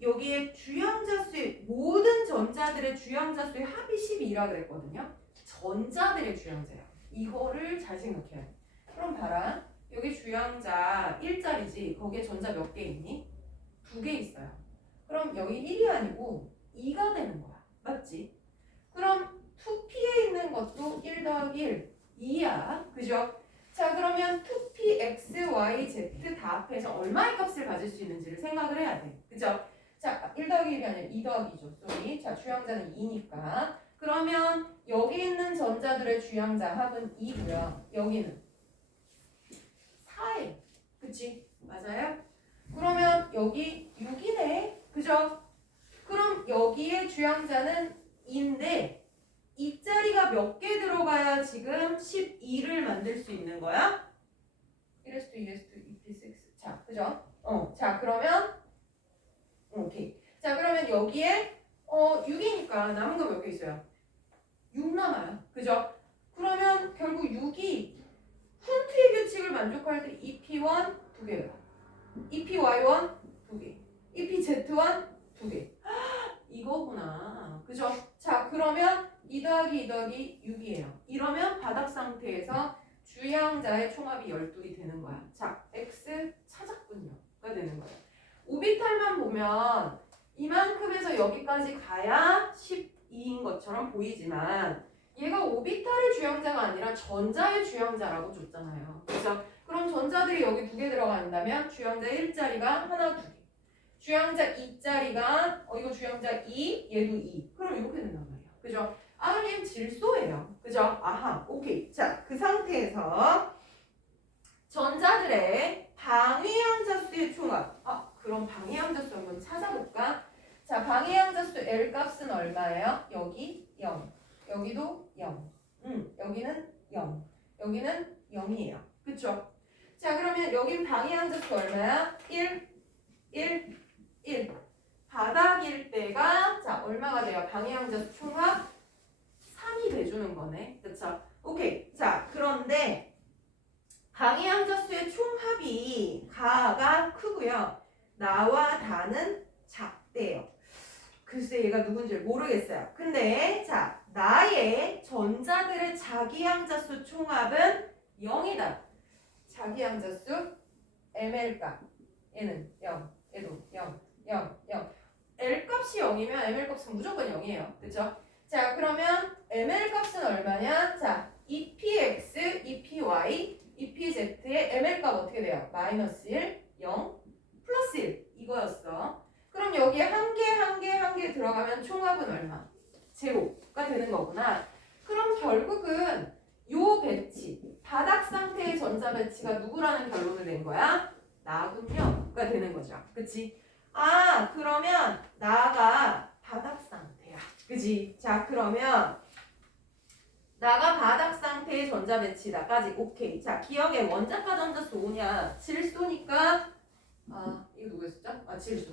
여기에 주양자수의 모든 전자들의 주양자수의 합이 12라 그랬거든요. 전자들의 주양자야. 이거를 잘 생각해야 돼. 그럼 봐라. 여기 주양자 1자리지. 거기에 전자 몇 개 있니? 2개 있어요. 그럼 여기 1이 아니고 2가 되는 거야. 맞지? 그럼 2p에 있는 것도 1 더하기 1, 2야. 그죠? 자, 그러면 2p, x, y, z 다 합해서 얼마의 값을 가질 수 있는지를 생각을 해야 돼. 그죠? 자, 1 더하기 1이 아니라 2 더하기죠. 쏘리. 자, 주양자는 2니까. 그러면 여기 있는 전자들의 주양자 합은 2고요. 여기는 4에. 그치? 맞아요? 그러면 여기 6이네. 그죠? 그럼 여기에 주양자는 2인데 이 자리가 몇 개 들어가야 지금 12를 만들 수 있는 거야? 1s2, 2s2, 2p6. 자, 그죠? 자, 그러면 오케이. 자, 그러면 여기에 6이니까 남은 거 몇 개 있어요? 6 남아요. 그죠? 그러면 결국 6이 훈트의 규칙을 만족할 때 EP1 두 개가, EPY1 두 개, EPZ1 두 개. 이거구나. 그죠? 자, 그러면 2 더하기 2 더하기 6이에요. 이러면 바닥 상태에서 주양자의 총합이 12이 되는 거야. 자, X 찾았군요. 가 되는 거예요. 오비탈만 보면 이만큼에서 여기까지 가야 12인 것처럼 보이지만 얘가 오비탈의 주양자가 아니라 전자의 주양자라고 줬잖아요. 그죠? 그럼 전자들이 여기 두 개 들어가 있다면 주양자 1자리가 하나, 두 개. 주양자 2자리가 이거 주양자 2, 얘도 2. 그럼 이렇게 된단 말이야. 그죠? 아, 얘는 질소예요. 그죠? 아하, 오케이. 자, 그 상태에서 전자들의 방위양자 수의 총합. 그럼 방위양자 수 한번 찾아볼까? 자, 방위양자 수 L 값은 얼마예요? 여기 0. 여기도 0. 여기는 0. 여기는 0이에요. 그쵸? 자, 그러면 여긴 방위양자 수 얼마야? 1, 1, 1. 바닥일 때가 자 얼마가 돼요? 방해양자 수 총합 3이 돼주는 거네. 그쵸? 오케이. 자, 그런데 방해양자 수의 총합이 가가 크고요. 나와 다는 작대요. 글쎄 얘가 누군지 모르겠어요. 근데 자 나의 전자들의 자기양자수 총합은 0이다. 자기양자수 ml값 얘는 0, 얘도 0, 0, 0. L 값이 0이면 ml 값은 무조건 0이에요. 그쵸? 자, 그러면 ml 값은 얼마냐? 자, EPX, EPY, EPZ의 ml 값 어떻게 돼요? 마이너스 1, 0, 플러스 1 이거였어. 그럼 여기에 한 개 들어가면 총합은 얼마? 제로가 되는 거구나. 그럼 결국은 요 배치, 바닥 상태의 전자 배치가 누구라는 결론을 낸 거야? 나군요.가 되는 거죠. 그치? 아, 그러면 나가 바닥 상태야. 그치? 자, 그러면 나가 바닥 상태의 전자 배치다까지 오케이. 자, 기억에 원자과 전자수 뭐냐? 질소니까 이거 누구였었죠? 질소.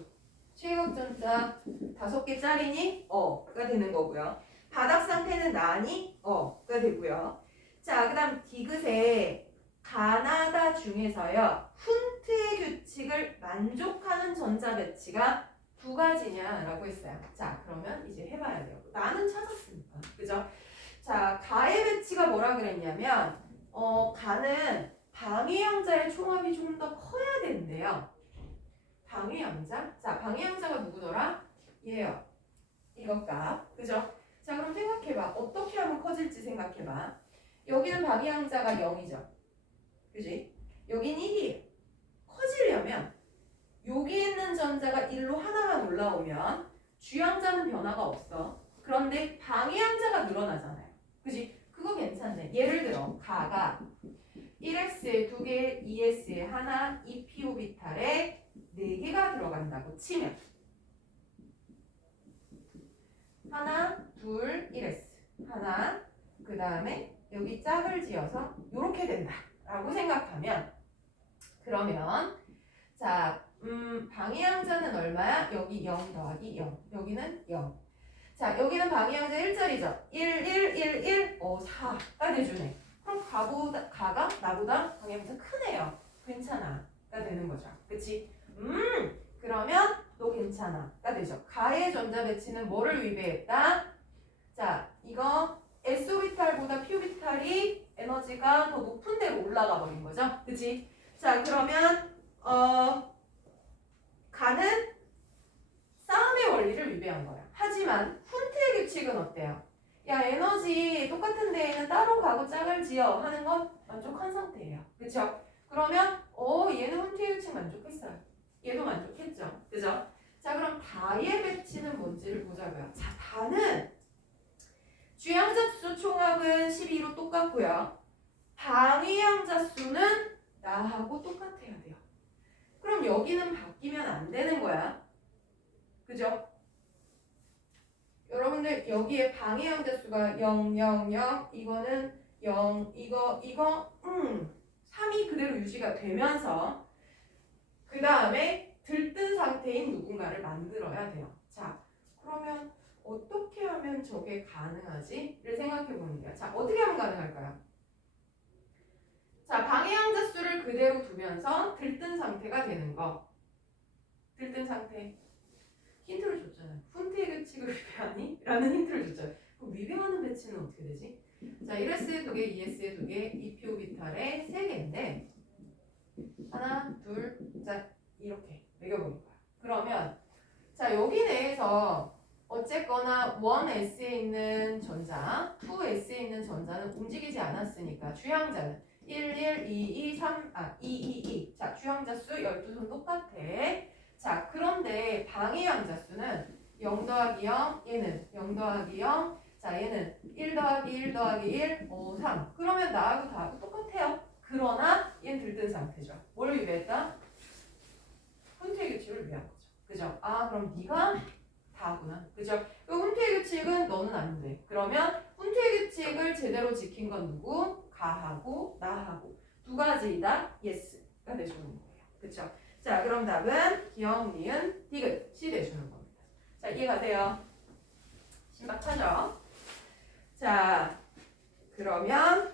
최각전자 5개짜리니? 가 되는 거고요. 바닥 상태는 나니? 가 되고요. 자, 그 다음 디귿에 가나다 중에서요. 훈트의 규칙을 만족하는 전자 배치가 두 가지냐라고 했어요. 자, 그러면 이제 해봐야 돼요. 나는 찾았으니까. 그죠? 자, 가의 배치가 뭐라 그랬냐면 가는 방위양자의 총합이 좀 더 커야 된대요. 방위양자? 자, 방위양자가 누구더라? 얘요. 이거 값. 그죠? 자, 그럼 생각해봐. 어떻게 하면 커질지 생각해봐. 여기는 방위양자가 0이죠. 그지? 여긴 1이에요. 커지려면 여기 있는 전자가 1로 하나만 올라오면 주양자는 변화가 없어. 그런데 방위양자가 늘어나잖아요. 그지? 그거 괜찮네. 예를 들어 가가 1s에 2개, 2s에 하나, 2p-오비탈에 4개가 들어간다고 치면 하나, 둘, 1s 하나, 그 다음에 여기 짝을 지어서 이렇게 된다 라고 생각하면 그러면 자, 방위양자는 얼마야? 여기 0 더하기 0 여기는 0. 자, 여기는 방위양자 1자리죠. 1, 1, 1, 1, 4가 돼주네. 그럼 가가 나보다 방위양자 크네요. 괜찮아 가 되는 거죠. 그치? 그러면 너 괜찮아 가 되죠. 가의 전자 배치는 뭐를 위배했다? 자, 이거 S오비탈보다 P오비탈이 에너지가 더 높은 데로 올라가 버린 거죠. 그치? 자, 그러면 가는 싸움의 원리를 위배한 거야. 하지만 훈트의 규칙은 어때요? 야, 에너지 값이 똑같은 데에는 따로 가고 짝을 지어 하는 건 만족한 상태예요. 그쵸? 그러면 얘는 훈트의 규칙 만족했어요. 얘도 만족했죠. 그죠? 자, 그럼 다의 배치는 뭔지를 보자고요. 자, 다는 주양자수 총합은 12로 똑같고요. 방위양자수는 나하고 똑같아야 돼요. 그럼 여기는 바뀌면 안 되는 거야. 그죠? 여러분들 여기에 방위양자수가 0, 0, 0 이거는 0 이거 3이 그대로 유지가 되면서 그 다음에 들뜬 상태인 누군가를 만들어야 돼요. 자, 그러면 어떻게 하면 저게 가능하지?를 생각해 보는 거야. 자, 어떻게 하면 가능할까요? 자, 방해양자수를 그대로 두면서 들뜬 상태가 되는 거. 들뜬 상태. 힌트를 줬잖아요. 훈트의 규칙을 위배하니? 라는 힌트를 줬잖아요. 그럼 위배하는 배치는 어떻게 되지? 자, 1S에 2개, 2S에 2개, 2표 비탈에 3개인데 하나, 둘, 자, 이렇게 매겨보는 거야. 그러면 자, 여기 내에서 어쨌거나 1S에 있는 전자, 2S에 있는 전자는 움직이지 않았으니까 주양자는 1, 1, 2, 2, 3, 2, 2, 2. 자, 주양자 수 12손 똑같아. 자, 그런데 방해양자 수는 0 더하기 0, 얘는 0 더하기 0, 자, 얘는 1 더하기 1 더하기 1, 5, 3. 그러면 나하고 다하고 똑같아요. 그러나 얘는 들뜬 상태죠. 뭘 위배했다? 훈트의 규칙을 위한 거죠. 그죠? 아, 그럼 네가 다구나. 그죠? 그 훈트의 규칙은 너는 안 돼. 그러면 훈트의 규칙을 제대로 지킨 건 누구? 가하고 나하고 두 가지이다. 예스가 돼주는 거예요. 그쵸? 자, 그럼 답은 기억, 니은, 디귿이 돼주는 겁니다. 자, 이해가세요? 신박하죠? 자, 그러면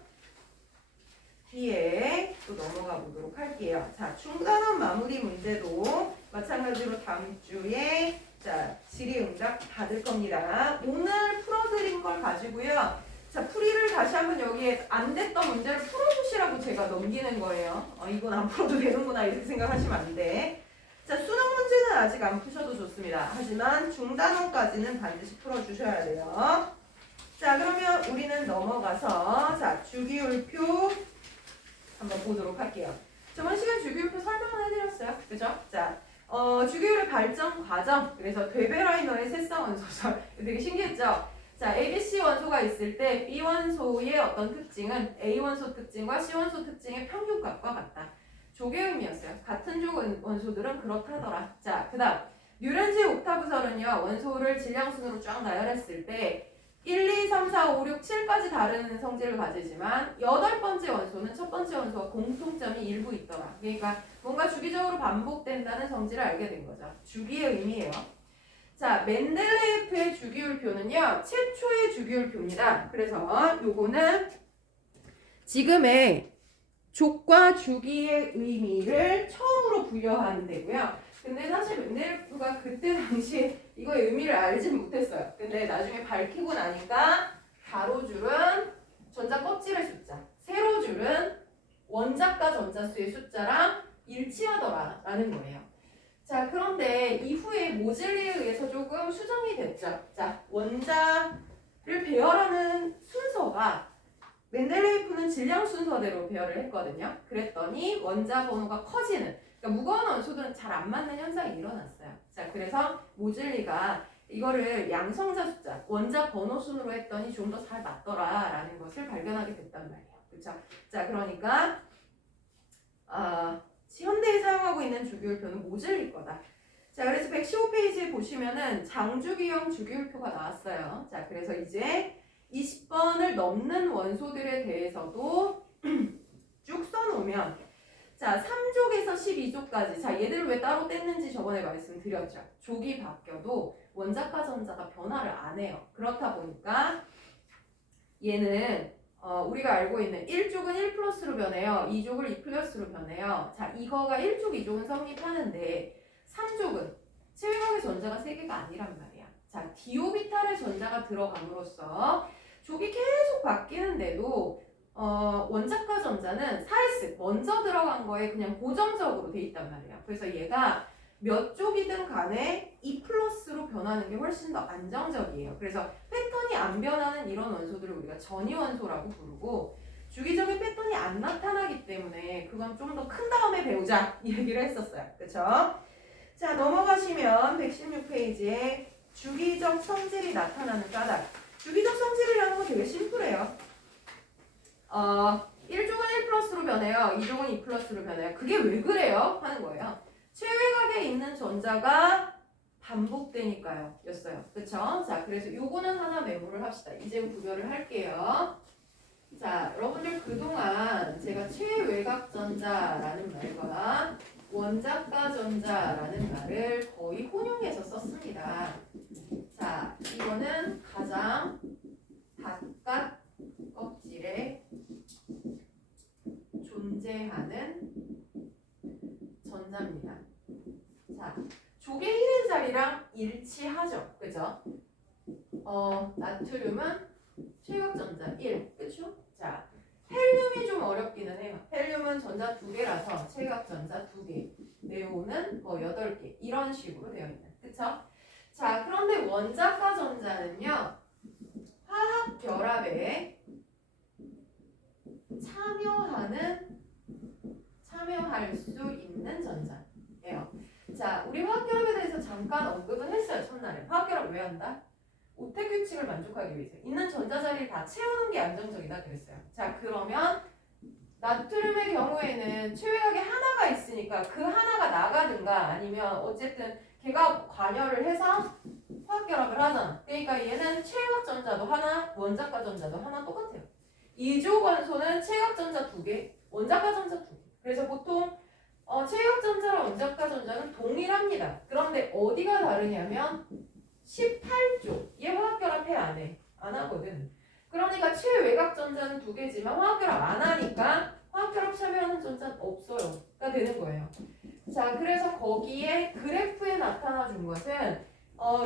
뒤에 또 넘어가 보도록 할게요. 자, 중간원 마무리 문제도 마찬가지로 다음 주에 자, 질의응답 받을 겁니다. 오늘 풀어드린 걸 가지고요. 자, 풀이를 다시 한번 여기에 안 됐던 문제를 풀어보시라고 제가 넘기는 거예요. 이건 안 풀어도 되는구나 이렇게 생각하시면 안 돼. 자, 수능 문제는 아직 안 푸셔도 좋습니다. 하지만 중단원까지는 반드시 풀어주셔야 돼요. 자, 그러면 우리는 넘어가서 자, 주기율표 한번 보도록 할게요. 저번 시간 주기율표 설명을 해드렸어요. 그죠? 자, 주기율의 발전 과정. 그래서 데베라이너의 세쌍 원소설. 되게 신기했죠? 자, ABC 원소가 있을 때 B 원소의 어떤 특징은 A 원소 특징과 C 원소 특징의 평균값과 같다. 족의 의미였어요. 같은 족 원소들은 그렇다더라. 자, 그 다음 뉴런지 옥타브설은요. 원소를 질량순으로 쫙 나열했을 때 1, 2, 3, 4, 5, 6, 7까지 다른 성질을 가지지만 8번째 원소는 첫 번째 원소와 공통점이 일부 있더라. 그러니까 뭔가 주기적으로 반복된다는 성질을 알게 된 거죠. 주기의 의미예요. 자, 멘델레예프의 주기율표는요. 최초의 주기율표입니다. 그래서 요거는 지금의 족과 주기의 의미를 처음으로 부여하는 데고요. 근데 사실 멘델레예프가 그때 당시에 이거의 의미를 알진 못했어요. 근데 나중에 밝히고 나니까 가로줄은 전자 껍질의 숫자, 세로줄은 원자과 전자수의 숫자랑 일치하더라 라는 거예요. 자, 그런데 이후에 모질리에 의해서 조금 수정이 됐죠. 자, 원자를 배열하는 순서가 멘델레이프는 질량 순서대로 배열을 했거든요. 그랬더니 원자 번호가 커지는, 그러니까 무거운 원소들은 잘 안 맞는 현상이 일어났어요. 자, 그래서 모질리가 이거를 양성자 숫자, 원자 번호 순으로 했더니 좀 더 잘 맞더라라는 것을 발견하게 됐단 말이에요. 그렇죠? 자, 그러니까 현대에 사용하고 있는 주기율표는 모질리 거다. 자, 그래서 115페이지에 보시면은 장주기형 주기율표가 나왔어요. 자, 그래서 이제 20번을 넘는 원소들에 대해서도 쭉 써놓으면 자, 3족에서 12족까지 자, 얘들을 왜 따로 뗐는지 저번에 말씀드렸죠. 족이 바뀌어도 원자과 전자가 변화를 안 해요. 그렇다 보니까 얘는 우리가 알고 있는 1족은 1 플러스로 변해요. 2족을 2 플러스로 변해요. 자, 이거가 1족, 2족은 성립하는데 3족은 체외각의 전자가 3개가 아니란 말이야. 자, 디오비탈의 전자가 들어감으로써 족이 계속 바뀌는데도 원자과 전자는 4S 먼저 들어간 거에 그냥 고정적으로 돼 있단 말이야. 그래서 얘가 몇 쪽이든 간에 E+로 변하는 게 훨씬 더 안정적이에요. 그래서 패턴이 안 변하는 이런 원소들을 우리가 전이원소라고 부르고 주기적인 패턴이 안 나타나기 때문에 그건 좀 더 큰 다음에 배우자 이 얘기를 했었어요. 그쵸? 자, 넘어가시면 116페이지에 주기적 성질이 나타나는 까닭. 주기적 성질이라는 거 되게 심플해요. 1족은 1+로 변해요. 2족은 2+로 변해요. 그게 왜 그래요? 하는 거예요. 최외각에 있는 전자가 반복되니까요. 였어요. 그쵸? 자, 그래서 요거는 하나 메모를 합시다. 이제 구별을 할게요. 자, 여러분들 그동안 제가 최외각전자라는 말과 원작가전자라는 말을 거의 혼용해서 썼습니다. 자, 이거는 가장 바깥 껍질에 존재하는 전자입니다. 자, 조개 1의 자리랑 일치하죠. 그죠? 나트륨은 최각전자 1. 그쵸? 자, 헬륨이 좀 어렵기는 해요. 헬륨은 전자 2개라서 최각전자 2개. 네온은 뭐 8개. 이런 식으로 되어 있는. 그쵸? 자, 그런데 원작가 전자는요. 화학 결합에 참여할 수 있는 전자예요. 자, 우리 화학결합에 대해서 잠깐 언급은 했어요. 첫날에. 화학결합 왜 한다? 오택 규칙을 만족하기 위해서 있는 전자 자리를 다 채우는 게 안정적이다 그랬어요. 자, 그러면 나트륨의 경우에는 최외각에 하나가 있으니까 그 하나가 나가든가 아니면 어쨌든 걔가 관여를 해서 화학결합을 하잖아. 그러니까 얘는 최외각 전자도 하나, 원작가 전자도 하나 똑같아요. 이족 원소는 최외각 전자 2개, 원작가 전자 2개. 그래서 보통 최외각 전자랑 원작가 전자는 동일합니다. 그런데 어디가 다르냐면 18조. 얘 화학결합 안 해. 안 하거든. 그러니까 최외각 전자는 2개지만 화학결합 안 하니까 화학결합 참여하는 전자는 없어요가 되는 거예요. 자, 그래서 거기에 그래프에 나타나 준 것은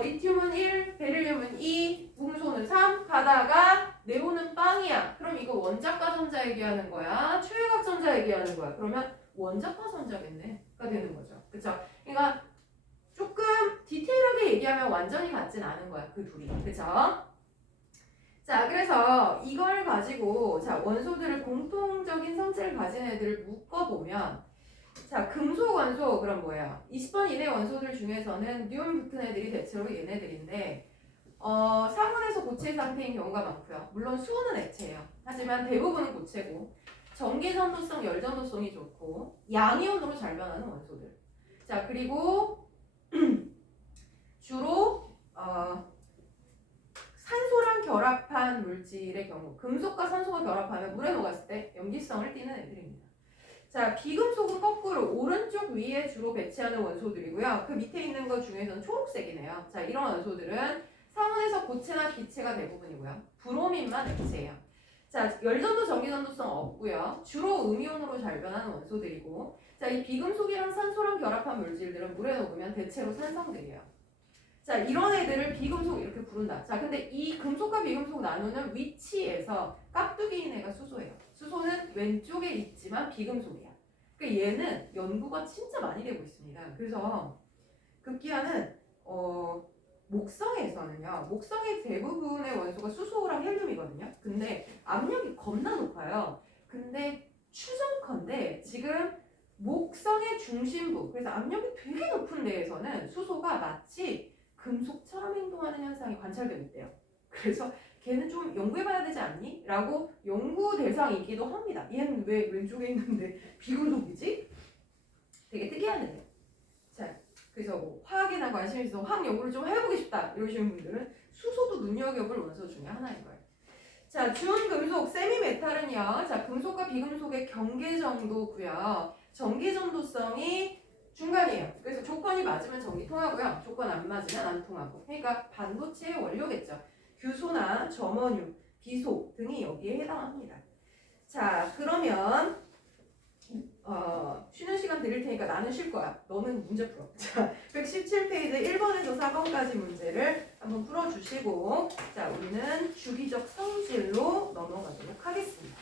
리튬은 1, 베릴륨은 2, 음소는 3 가다가 네온은 빵이야. 그럼 이거 원작가 전자 얘기하는 거야? 최외각 전자 얘기하는 거야? 그러면 원작가 전자겠네?가 되는 거죠. 그쵸? 그러니까 조금 디테일하게 얘기하면 완전히 같진 않은 거야. 그 둘이. 그쵸? 자, 그래서 이걸 가지고 자 원소들을 공통적인 성질을 가진 애들을 묶어보면 자, 금속 원소 그럼 뭐예요? 20번 이내 원소들 중에서는 뉴온 붙은 애들이 대체로 얘네들인데 상온에서 고체 상태인 경우가 많고요. 물론 수온은 액체예요. 하지만 대부분은 고체고 전기 전도성, 열 전도성이 좋고 양이온으로 잘 변하는 원소들. 자, 그리고 주로 산소랑 결합한 물질의 경우 금속과 산소가 결합하면 물에 녹았을 때 염기성을 띠는 애들입니다. 자, 비금속은 거꾸로 오른쪽 위에 주로 배치하는 원소들이고요. 그 밑에 있는 것 중에서는 초록색이네요. 자, 이런 원소들은 상온에서 고체나 기체가 대부분이고요. 브로민만 액체예요. 자, 열전도 전기전도성 없고요. 주로 음이온으로 잘 변하는 원소들이고 자, 이 비금속이랑 산소랑 결합한 물질들은 물에 녹으면 대체로 산성들이에요. 자, 이런 애들을 비금속 이렇게 부른다. 자, 근데 이 금속과 비금속 나누는 위치에서 깍두기인 애가 수소예요. 수소는 왼쪽에 있지만 비금속이야. 그러니까 얘는 연구가 진짜 많이 되고 있습니다. 그래서 급기야는 목성에서는요. 목성의 대부분의 원소가 수소랑 헬륨이거든요. 근데 압력이 겁나 높아요. 근데 추정컨대 지금 목성의 중심부, 그래서 압력이 되게 높은 데에서는 수소가 마치 금속처럼 행동하는 현상이 관찰되고 있대요. 그래서 걔는 좀 연구해봐야 되지 않니? 라고 연구 대상이기도 합니다. 얘는 왜 왼쪽에 있는데 비금속이지? 되게 특이한 애예요. 자, 그래서 뭐 화학에나 관심이 있어서 화학 연구를 좀 해보고 싶다 이러시는 분들은 수소도 눈여겨볼 원소 중에 하나인 거예요. 자, 준금속, 세미메탈은요. 자, 금속과 비금속의 경계 정도고요. 전기 전도성이 중간이에요. 그래서 조건이 맞으면 전기 통하고요. 조건 안 맞으면 안 통하고. 그러니까 반도체의 원료겠죠. 규소나 점원유, 비소 등이 여기에 해당합니다. 자, 그러면 쉬는 시간 드릴 테니까 나는 쉴 거야. 너는 문제 풀어. 자, 117페이지 1번에서 4번까지 문제를 한번 풀어주시고 자, 우리는 주기적 성질로 넘어가도록 하겠습니다.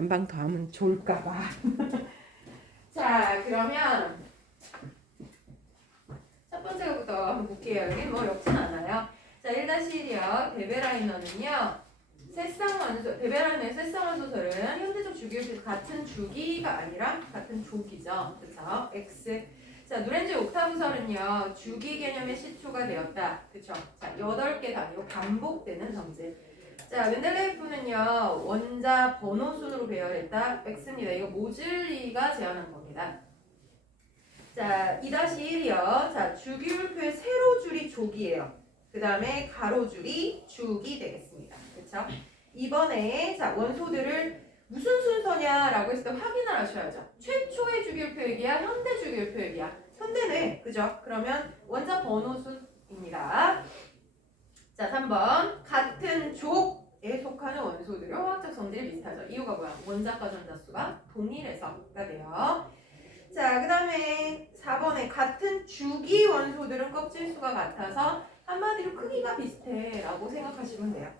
한 방 더 하면 좋을까봐. 자, 그러면 첫 번째 것부터 한번 볼게요. 여기 뭐 어렵진 않아요. 자, 1-1이요. 데베라이너는요. 세쌍원소, 데베라이너의 세쌍원소설은 현대적 주기율표 같은 주기가 아니라 같은 조기죠. 그쵸? X. 자, 누렌지 옥타브설은요. 주기 개념의 시초가 되었다. 그쵸? 자, 8개 단위로 반복되는 성질. 자, 멘델레예프는요. 원자 번호 순으로 배열했다. X입니다. 이거 모즐리가 제안한 겁니다. 자, 2-1이요. 자, 주기율표의 세로줄이 조기예요. 그 다음에 가로줄이 주기 되겠습니다. 그쵸? 이번에 자, 원소들을 무슨 순서냐라고 했을 때 확인을 하셔야죠. 최초의 주기율표액이야? 현대 주기율표액이야? 현대네. 그죠? 그러면 원자 번호순입니다. 자, 3번. 같은 족에 속하는 원소들의 화학적 성질이 비슷하죠. 이유가 뭐야? 원자과 전자수가 동일해서가 돼요. 자, 그 다음에 4번에 같은 주기 원소들은 껍질수가 같아서 한마디로 크기가 비슷해 라고 생각하시면 돼요.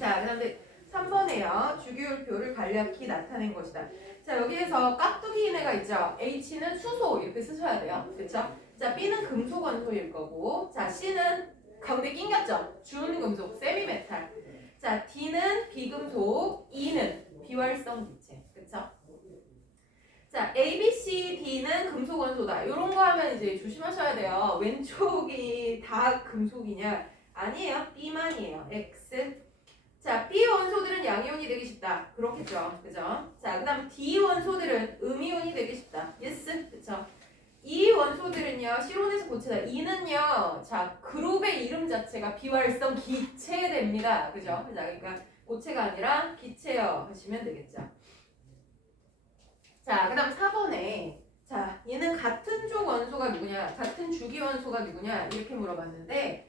자, 그 다음에 3번에요. 주기율표를 간략히 나타낸 것이다. 자, 여기에서 깍두기인 애가 있죠. H는 수소 이렇게 쓰셔야 돼요. 그쵸? 자, B는 금속 원소일 거고, 자, C는 가운데 낑겼죠. 준금속, 세미메탈. 자, D는 비금속, E는 비활성 기체. 그쵸? 자, A, B, C, D는 금속 원소다. 이런 거 하면 이제 조심하셔야 돼요. 왼쪽이 다 금속이냐? 아니에요. B만이에요. X. 자, B 원소들은 양이온이 되기 쉽다. 그렇겠죠. 그죠? 자, 그 다음 D 원소들은 음이온이 되기 쉽다. Yes. 그쵸? E 원소들은요, 실온에서 고체다. E는요, 자, 그룹의 이름 자체가 비활성 기체 됩니다. 그죠? 자, 그러니까 고체가 아니라 기체요. 하시면 되겠죠. 자, 그 다음 4번에 자, 얘는 같은 족 원소가 누구냐, 같은 주기 원소가 누구냐 이렇게 물어봤는데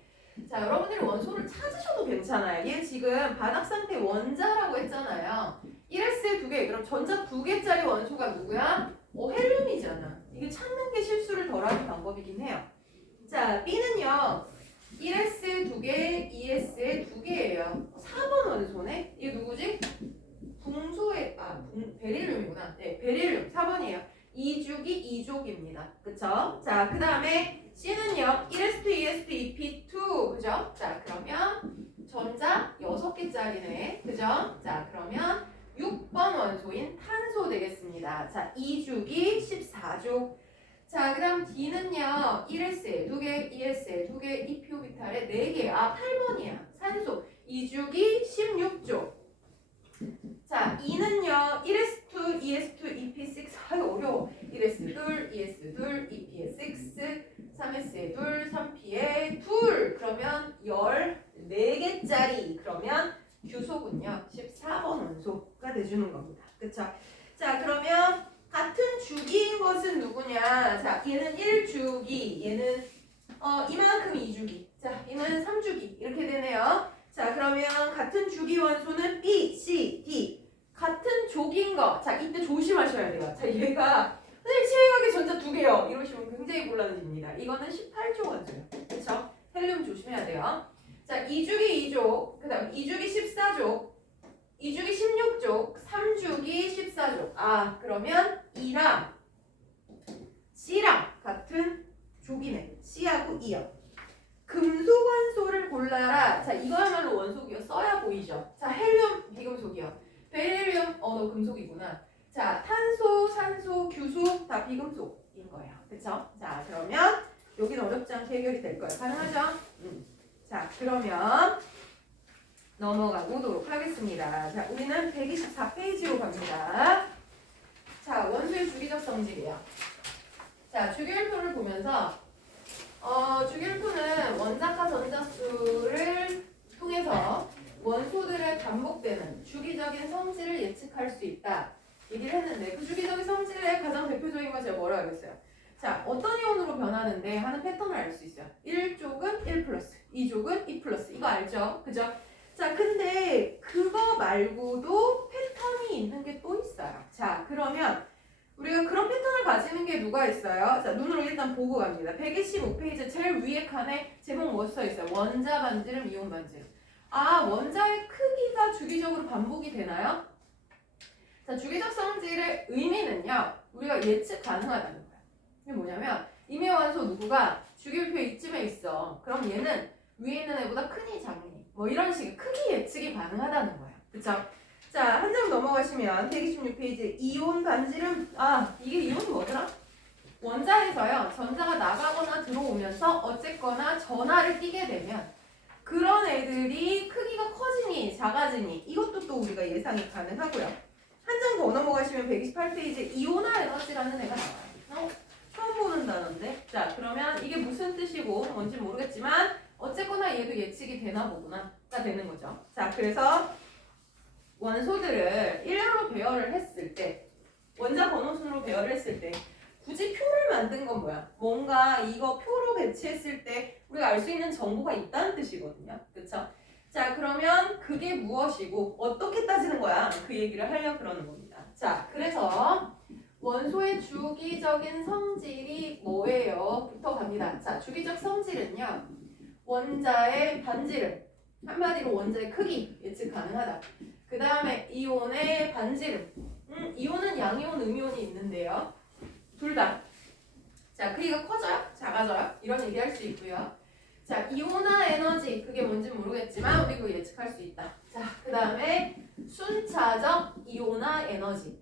자, 여러분들이 원소를 찾으셔도 괜찮아요. 얘 지금 바닥 상태 원자라고 했잖아요. 1S에 2개, 그럼 전자 2개짜리 원소가 누구야? 헬륨이잖아. 이게 찾는 게 실수를 덜하는 방법이긴 해요. 자, B는요. 1S에 2개, 2S에 2개예요. 4번 원소네? 이게 누구지? 붕소의 베릴륨이구나. 네, 베릴륨 4번이에요. 2주기 2족입니다. 그쵸? 자, 그 다음에 C는요. 1s2, 2s2, 2p2. 그죠? 자, 그러면 전자 6개짜리네. 그죠? 자, 그러면 6번 원소인 탄소 되겠습니다. 자, 2주기 14족. 자, 그 다음 D는요. 1S에 2개, 2S에 2개, 2p오비탈에 4개. 8번이야. 산소 2주기 16족. 자, E는요. 1s2, 2s2, 2p6. 아유, 어려워. 1s2, 2s2, 2p에 6, 3s에 2, 3p에 2. 그러면 14개짜리. 그러면 규소군요. 14번 원소가 돼주는 겁니다. 그쵸? 자, 그러면 같은 주기인 것은 누구냐? 자, 얘는 1주기, 얘는 이만큼 2주기. 자, 얘는 3주기. 이렇게 되네요. 자, 그러면 같은 주기 원소는 B, C, D. 같은 족인 거. 자, 이때 조심하셔야 돼요. 자, 얘가 선생님 체외각의 전자 2개요. 이러시면 굉장히 곤란해집니다. 이거는 18족 원소예요. 그쵸? 헬륨 조심해야 돼요. 자, 2주기 2족, 그 다음 2주기 14족, 2주기 16족, 3주기 14족. 아, 그러면 E랑 C랑 같은 족이네. C하고 E요. 금속 원소를 골라라. 자, 이거야말로 원소기요. 써야 보이죠. 자, 헬륨 비금속이요. 베릴륨 너 금속이구나. 자, 탄소, 산소, 규소 다 비금속인 거예요. 그쵸? 자, 그러면 여기는 어렵지 않게 해결이 될 거예요. 가능하죠? 자, 그러면 넘어가 보도록 하겠습니다. 자, 우리는 124페이지로 갑니다. 자, 원소의 주기적 성질이에요. 자, 주기율표를 보면서 주기율표는 원자과 전자수를 통해서 원소들의 반복되는 주기적인 성질을 예측할 수 있다. 얘기를 했는데 그 주기적인 성질의 가장 대표적인 걸 제가 뭐라 하겠어요? 자, 어떤 이온으로 변하는데 하는 패턴을 알 수 있어요. 1족은 1 플러스, 2족은 2 플러스. 이거 알죠? 그죠? 자, 근데 그거 말고도 패턴이 있는 게 또 있어요. 자, 그러면 우리가 그런 패턴을 가지는 게 누가 있어요? 자, 눈으로 일단 보고 갑니다. 125페이지 제일 위에 칸에 제목 뭐 써 있어요? 원자 반지름, 이온 반지름. 아, 원자의 크기가 주기적으로 반복이 되나요? 자, 주기적 성질의 의미는요, 우리가 예측 가능하다는 거야. 이게 뭐냐면 임의완소 누구가 주기율표 이쯤에 있어. 그럼 얘는 위에 있는 애보다 크니 작니? 뭐 이런 식의 크기 예측이 가능하다는 거야. 그쵸? 자, 한 장 넘어가시면 126페이지 이온 반지름. 이게 이온이 뭐더라? 원자에서요, 전자가 나가거나 들어오면서 어쨌거나 전하를 띠게 되면 그런 애들이 크기가 커지니 작아지니 이것도 또 우리가 예상이 가능하고요. 한 장 더 넘어가시면 128페이지 이온화 에너지라는 애가 나와요. 처음 보는 단어인데. 자, 그러면 이게 무슨 뜻이고 뭔지 모르겠지만 어쨌거나 얘도 예측이 되나 보구나가 되는 거죠. 자, 그래서 원소들을 일렬로 배열을 했을 때, 원자 번호 순으로 배열을 했을 때 굳이 표를 만든 건 뭐야? 뭔가 이거 표로 배치했을 때 우리가 알 수 있는 정보가 있다는 뜻이거든요. 그쵸? 자, 그러면 그게 무엇이고 어떻게 따지는 거야? 그 얘기를 하려고 그러는 겁니다. 자, 그래서 원소의 주기적인 성질이 뭐예요? 부터 갑니다. 자, 주기적 성질은요, 원자의 반지름, 한마디로 원자의 크기 예측 가능하다. 그 다음에 이온의 반지름. 이온은 양이온, 음이온이 있는데요. 둘 다. 자, 크기가 커져요? 작아져요? 이런 얘기 할 수 있고요. 자, 이온화 에너지. 그게 뭔지 모르겠지만 우리 그거 예측할 수 있다. 자, 그 다음에 순차적 이온화 에너지.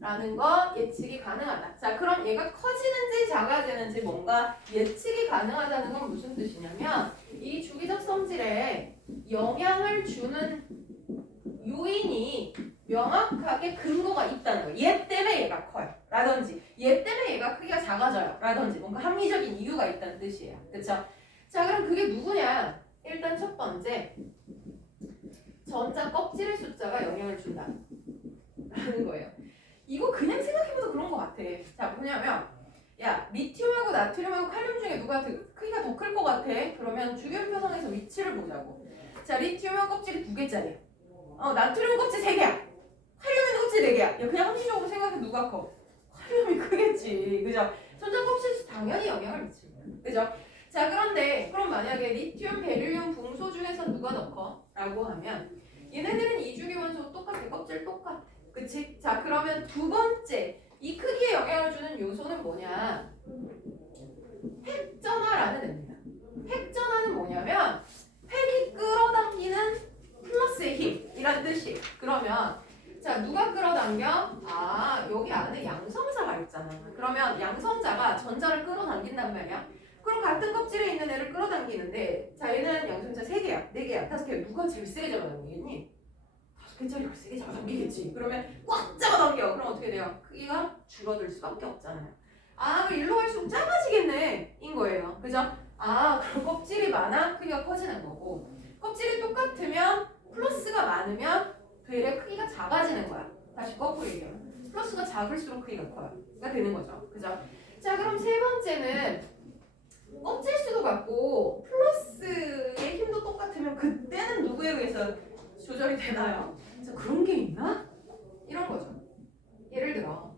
라는 거 예측이 가능하다. 자, 그럼 얘가 커지는지 작아지는지 뭔가 예측이 가능하다는 건 무슨 뜻이냐면 이 주기적 성질에 영향을 주는 요인이 명확하게 근거가 있다는 거예요. 얘 때문에 얘가 커요. 라든지 얘 때문에 얘가 크기가 작아져요. 라든지 뭔가 합리적인 이유가 있다는 뜻이에요. 그쵸? 자, 그럼 그게 누구냐? 일단 첫 번째, 전자 껍질의 숫자가 영향을 준다. 라는 거예요. 이거 그냥 생각해봐도 그런 것 같아. 자, 뭐냐면 야, 리튬하고 나트륨하고 칼륨 중에 누가 크기가 더 클 것 같아? 그러면 주기율표상에서 위치를 보자고. 자, 리튬은 껍질이 2개짜리야. 나트륨 껍질 3개야. 칼륨은 껍질 4개야. 야, 그냥 합리적으로 생각해 누가 커? 칼륨이 크겠지. 그죠? 전자 껍질이 당연히 영향을 미치는 거야. 그죠? 자, 그런데 그럼 만약에 리튬, 베릴륨, 붕소 중에서 누가 더 커? 라고 하면 얘네들은 이주기 원소 똑같아. 껍질 똑같아. 그치? 자, 그러면 두 번째 이 크기에 영향을 주는 요소는 뭐냐? 핵전하라는 애입니다. 핵전하는 뭐냐면 핵이 끌어당기는 플러스의 힘이란 뜻이. 그러면 자, 누가 끌어당겨? 여기 안에 양성자가 있잖아. 그러면 양성자가 전자를 끌어당긴단 말이야. 그럼 같은 껍질에 있는 애를 끌어당기는데 자, 얘는 양성자 3개야, 4개야, 5개야. 누가 제일 세게 잡아당기겠니? 5개짜리가 세게 잡아당기겠지. 그러면 꽉 잡아당겨. 그럼 어떻게 돼요? 크기가 줄어들 수밖에 없잖아요. 그럼 일로 갈수록 작아지겠네 인 거예요. 그죠? 그럼 껍질이 많아? 크기가 커지는 거고, 껍질이 똑같으면 플러스가 많으면 되레 크기가 작아지는 거야. 다시 거꾸로 얘기하면 플러스가 작을수록 크기가 커요. 가 되는 거죠. 그죠? 자, 그럼 세 번째는 껍질 수도 같고 플러스의 힘도 똑같으면 그때는 누구에 의해서 조절이 되나요? 자, 그런 게 있나? 이런 거죠. 예를 들어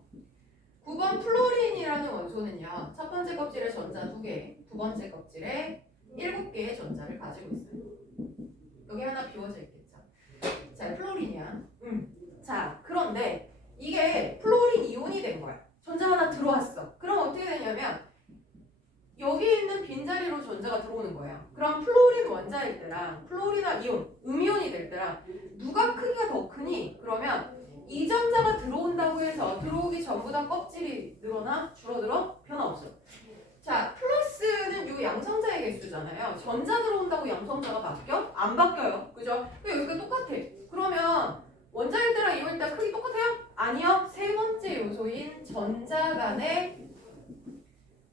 9번 플로린이라는 원소는요, 첫 번째 껍질에 전자 2개, 두 번째 껍질에 7개의 전자를 가지고 있어요. 여기 하나 비워져 있겠죠. 자, 플로린이야. 자, 그런데 이게 플로린 이온이 된 거야. 전자 하나 들어왔어. 그럼 어떻게 되냐면 여기 있는 빈자리로 전자가 들어오는 거예요. 그럼 플로린 원자일 때랑 플로린화 이온, 음이온이 될 때랑 누가 크기가 더 크니? 그러면 이 전자가 들어온다고 해서 들어오기 전부 다 껍질이 늘어나? 줄어들어? 변화 없어. 자, 플러스는 요 양성자의 개수잖아요. 전자 들어온다고 양성자가 바뀌어? 안 바뀌어요. 그죠? 여기가 똑같아. 그러면 원자일 때랑 이온일 때 크기 똑같아요? 아니요. 세 번째 요소인 전자 간의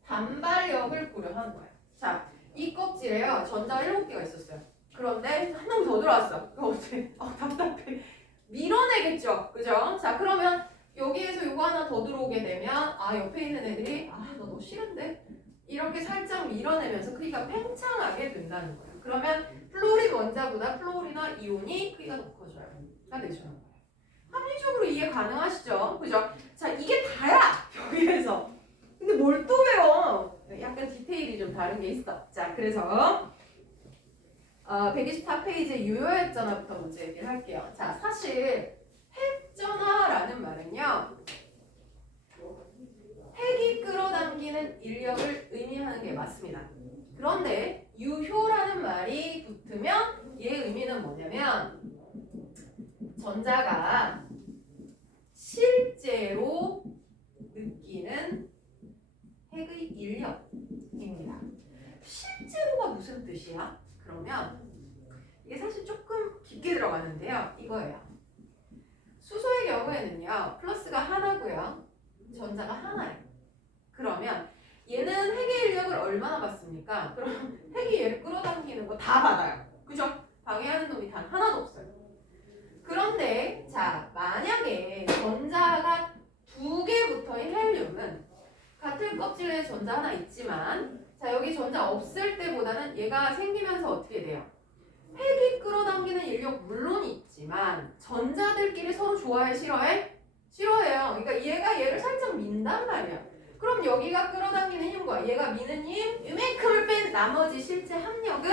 반발력을 고려하는 거예요. 자, 이 껍질에요, 전자가 7개가 있었어요. 그런데 한 놈 더 들어왔어. 그럼 어떻게? 답답해. 밀어내겠죠. 그죠? 자, 그러면 여기에서 요거 하나 더 들어오게 되면 옆에 있는 애들이 너 싫은데? 이렇게 살짝 밀어내면서 크기가 팽창하게 된다는 거예요. 그러면 플로린 원자보다 플로린화 이온이 크기가 더 커져요. 가 되시는 거예요. 합리적으로 이해 가능하시죠? 그죠? 자, 이게 다야! 여기에서. 근데 뭘 또 배워? 약간 디테일이 좀 다른 게 있어. 자, 그래서 124페이지 유효액 전화부터 먼저 얘기를 할게요. 자, 사실 핵전화라는 말은요. 핵이 끌어당기는 인력을 의미하는 게 맞습니다. 그런데 유효라는 말이 붙으면 얘 의미는 뭐냐면 전자가 실제로 느끼는 핵의 인력입니다. 실제로가 무슨 뜻이야? 그러면 이게 사실 조금 깊게 들어가는데요. 이거예요. 수소의 경우에는요. 플러스가 하나고요. 전자가 하나예요. 그러면 얘는 핵의 인력을 얼마나 받습니까? 그럼 핵이 얘를 끌어당기는 거 다 받아요. 그죠? 방해하는 놈이 단 하나도 없어요. 그런데 자 만약에 전자가 두 개 붙어있는 헬륨은 같은 껍질에 전자 하나 있지만 자 여기 전자 없을 때보다는 얘가 생기면서 어떻게 돼요? 핵이 끌어당기는 인력 물론 있지만 전자들끼리 서로 좋아해 싫어해? 싫어해요. 그러니까 얘가 얘를 살짝 민단 말이야. 그럼 여기가 끌어당기는 힘과 얘가 미는 힘 이만큼을 뺀 나머지 실제 합력은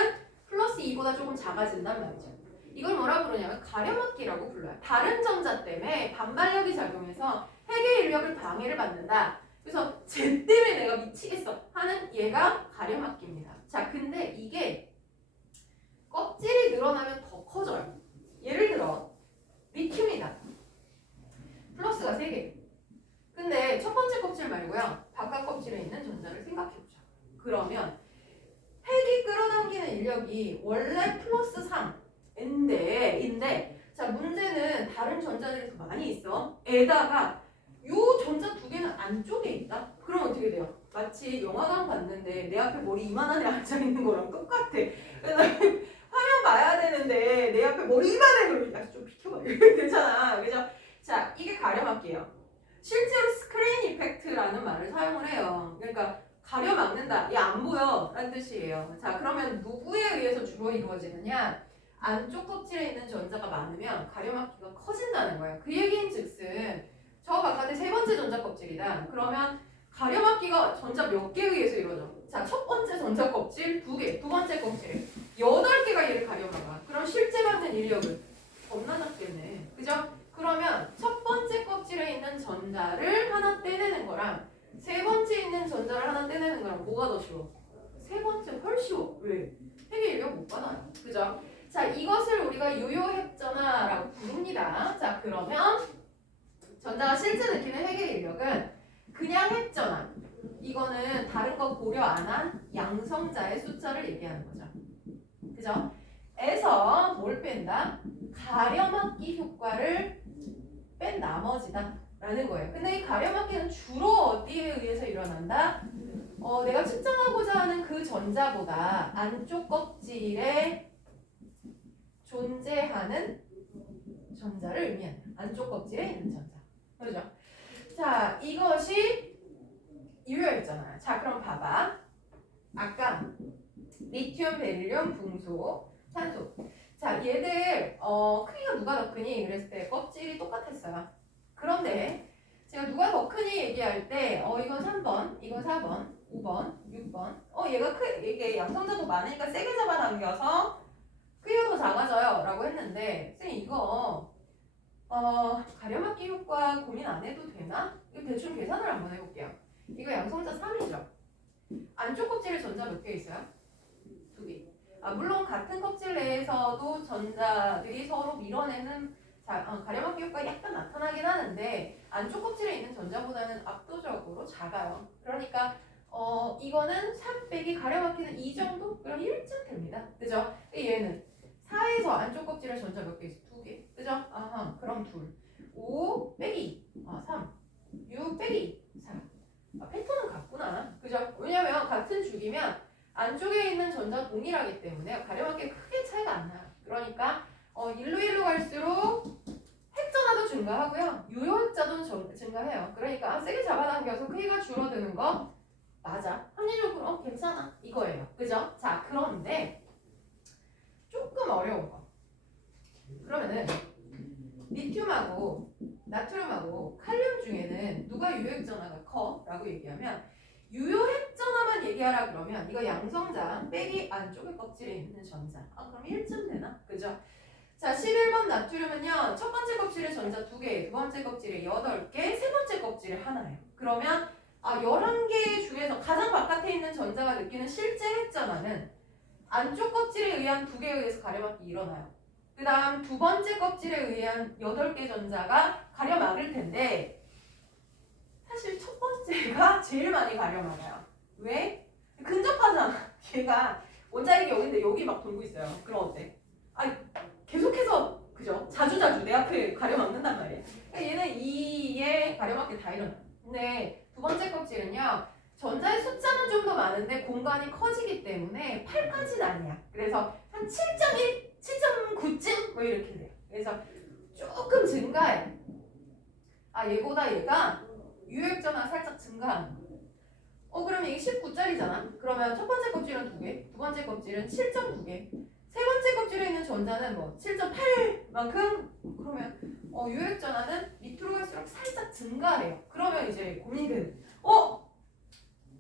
플러스 2보다 조금 작아진단 말이죠. 이걸 뭐라 부르냐면 가려막기라고 불러요. 다른 전자 때문에 반발력이 작용해서 핵의 인력을 방해를 받는다. 그래서 쟤 때문에 내가 미치겠어 하는 얘가 가려막기입니다. 자 근데 이게 껍질이 늘어나면 더 커져요. 예를 들어 리튬이다. 플러스가 3개. 근데 첫 번째 껍질 말고요. 바깥 껍질에 있는 전자를 생각해보자. 그러면 핵이 끌어당기는 인력이 원래 플러스 3인데 자 문제는 다른 전자들이 더 많이 있어. 에다가 요 전자 두 개는 안쪽에 있다. 그럼 어떻게 돼요? 마치 영화관 갔는데 내 앞에 머리 이만한 애 앉아있는 거랑 똑같아. 그래서 화면 봐야 되는데 내 앞에 머리 이만해. 그러면 야, 좀 비켜봐. 괜찮아. 그죠? 자 이게 가려막기예요. 실제로 스크린 이펙트라는 말을 사용을 해요. 그러니까 가려막는다. 얘 안 보여. 라는 뜻이에요. 자 그러면 누구에 의해서 주로 이루어지느냐? 안쪽 껍질에 있는 전자가 많으면 가려막기가 커진다는 거예요. 그 얘기인 즉슨 저 바깥에 세 번째 전자 껍질이다. 그러면 가려막기가 전자 몇 개에 의해서 이루어져? 자, 첫 번째 전자 껍질 2개, 두 번째 껍질 8개가 얘를 가려막아. 그럼 실제 받는 인력은 겁나 작겠네. 그죠? 그러면 첫 번째 껍질에 있는 전자를 하나 떼내는 거랑 세 번째 있는 전자를 하나 떼내는 거랑 뭐가 더 쉬워? 세 번째 훨씬 쉬워. 왜? 핵의 인력 못 받아요. 그죠? 자, 이것을 우리가 유효핵전화라고 부릅니다. 자, 그러면 전자가 실제 느끼는 핵의 인력은 그냥 핵전화. 이거는 다른 거 고려 안 한 양성자의 숫자를 얘기하는 거죠. 그죠? 에서 뭘 뺀다? 가려막기 효과를 뺀 나머지다 라는 거예요. 근데 이 가려막기는 주로 어디에 의해서 일어난다? 내가 측정하고자 하는 그 전자보다 안쪽 껍질에 존재하는 전자를 의미한다. 안쪽 껍질에 있는 전자. 그렇죠? 자, 이것이 유효했잖아요. 자, 그럼 봐봐. 아까 리튬, 베릴륨, 붕소, 탄소. 자, 얘들 크기가 누가 더 크니? 그랬을 때 껍질이 똑같았어요. 그런데 제가 누가 더 크니 얘기할 때 이건 3번, 이건 4번, 5번, 6번. 이게 양성자도 많으니까 세게 잡아당겨서 크기가 더 작아져요 라고 했는데 쌤 이거 가려막기 효과 고민 안 해도 되나? 이거 대충 계산을 한번 해볼게요. 이거 양성자 3이죠. 안쪽 껍질에 전자 몇 개 있어요? 2개. 물론 같은 껍질 내에서도 전자들이 서로 밀어내는 가려막기 효과가 약간 나타나긴 하는데 안쪽 껍질에 있는 전자보다는 압도적으로 작아요. 그러니까 이거는 3 빼기 가려막기는 2 정도? 그럼 1쯤 됩니다. 그죠? 얘는 4에서 안쪽 껍질에 전자 몇 개 있어? 2개. 그죠? 아하, 그럼 2. 5 빼기 3. 6 빼기 4. 패턴은 같구나. 그죠? 왜냐면 같은 주기면 안쪽에 있는 전자 동일하기 때문에 가려막기 크게 차이가 안 나요. 그러니까 일로 갈수록 핵전화도 증가하고요. 유효핵자도 증가해요. 그러니까 세게 잡아당겨서 크기가 줄어드는 거 맞아. 합리적으로 괜찮아. 이거예요. 그죠? 자, 그런데 조금 어려운 거. 그러면은 리튬하고 나트륨하고 칼륨 중에는 누가 유효핵전화가 커? 라고 얘기하면 유효핵전화만 얘기하라 그러면 이거 양성자 빼기 안쪽에 껍질에 있는 전자. 그럼 1쯤 되나? 그죠? 자, 11번 나트륨은요. 첫 번째 껍질에 전자 2개, 두 번째 껍질에 8개, 세 번째 껍질에 하나예요. 그러면 11개 중에서 가장 바깥에 있는 전자가 느끼는 실제 핵전하는 안쪽 껍질에 의한 2개에 의해서 가려막기 일어나요. 그 다음 두 번째 껍질에 의한 8개 전자가 가려막을 텐데 사실 첫 번째가 제일 많이 가려막아요. 왜? 근접하잖아. 얘가 원자핵이 여기인데 여기 막 돌고 있어요. 그럼 어때? 계속해서 그죠? 자주자주 내 앞에 가려막는단 말이에요. 그러니까 얘는 2에 가려막기 다 일어나요. 근데 두 번째 껍질은요. 전자의 숫자는 좀 더 많은데 공간이 커지기 때문에 8까지는 아니야. 그래서 한 7.1, 7.9쯤 뭐 이렇게 돼요. 그래서 조금 증가해. 얘보다 얘가 유액전화 살짝 증가하는 거예요. 그러면 이게 19짜리잖아. 그러면 첫 번째 껍질은 2개, 두 번째 껍질은 7.9개, 세 번째 껍질에 있는 전자는 뭐 7.8만큼. 그러면 유액전화는 밑으로 갈수록 살짝 증가해요. 그러면 이제 고민이 되는.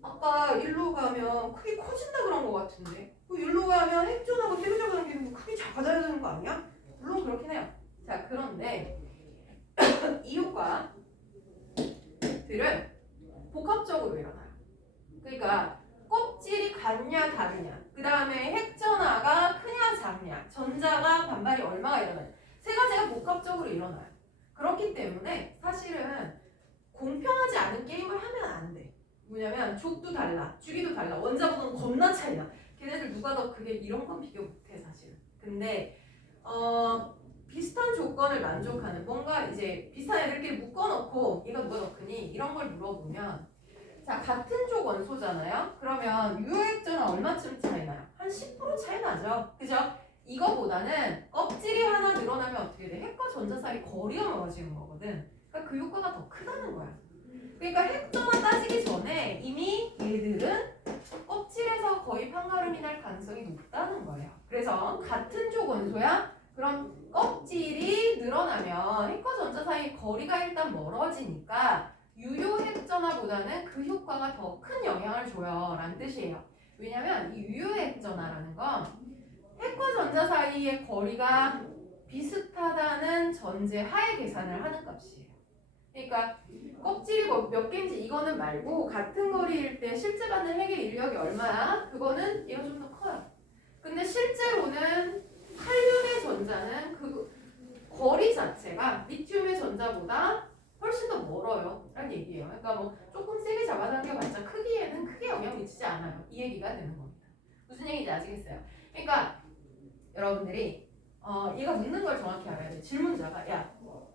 아까 일로 가면 크게 커진다 그런 것 같은데 일로 가면 핵전하고 태교전하는 게 크게 작아져야 되는 거 아니야? 물론 그렇긴 해요. 자, 그런데 이 효과들은 복합적으로 일어나요. 그러니까 껍질이 같냐 다르냐, 그 다음에 핵전하가 크냐 작냐, 전자가 반발이 얼마가 일어나냐, 세 가지가 복합적으로 일어나요. 그렇기 때문에 사실은 공평하지 않은 게임을 하면 안 돼. 뭐냐면 족도 달라, 주기도 달라, 원자보다는 겁나 차이나. 걔네들 누가 더 크게 이런 건 비교 못해 사실은. 근데 비슷한 조건을 만족하는 뭔가 이제 비슷한 애들끼리 묶어놓고 얘가 누가 더 크니 이런 걸 물어보면 자, 같은 족 원소잖아요. 그러면 유효액전은 얼마쯤 차이 나요? 한 10% 차이 나죠. 그죠? 이거보다는 껍질이 하나 늘어나면 어떻게 돼? 핵과 전자 사이 거리가 멀어지는 거거든. 그러니까 그 효과가 더 크다는 거야. 그러니까 핵전화 따지기 전에 이미 얘들은 껍질에서 거의 판가름이 날 가능성이 높다는 거예요. 그래서 같은 족 원소야? 그럼 껍질이 늘어나면 핵과 전자 사이 거리가 일단 멀어지니까 유효 핵전화보다는 그 효과가 더 큰 영향을 줘요 라는 뜻이에요. 왜냐면 이 유효 핵전화라는 건 핵과 전자 사이의 거리가 비슷하다는 전제 하에 계산을 하는 값이에요. 그러니까 껍질이 몇 개인지 이거는 말고 같은 거리일 때 실제 받는 핵의 인력이 얼마야? 그거는 얘가 좀 더 커요. 근데 실제로는 칼륨의 전자는 그 거리 자체가 리튬의 전자보다 훨씬 더 멀어요 라는 얘기예요. 그러니까 뭐 조금 세게 잡아당겨봤자 크기에는 크게 영향 미치지 않아요. 이 얘기가 되는 겁니다. 무슨 얘기인지 아시겠어요? 그러니까 여러분들이 얘가 묻는 걸 정확히 알아야 돼. 질문자가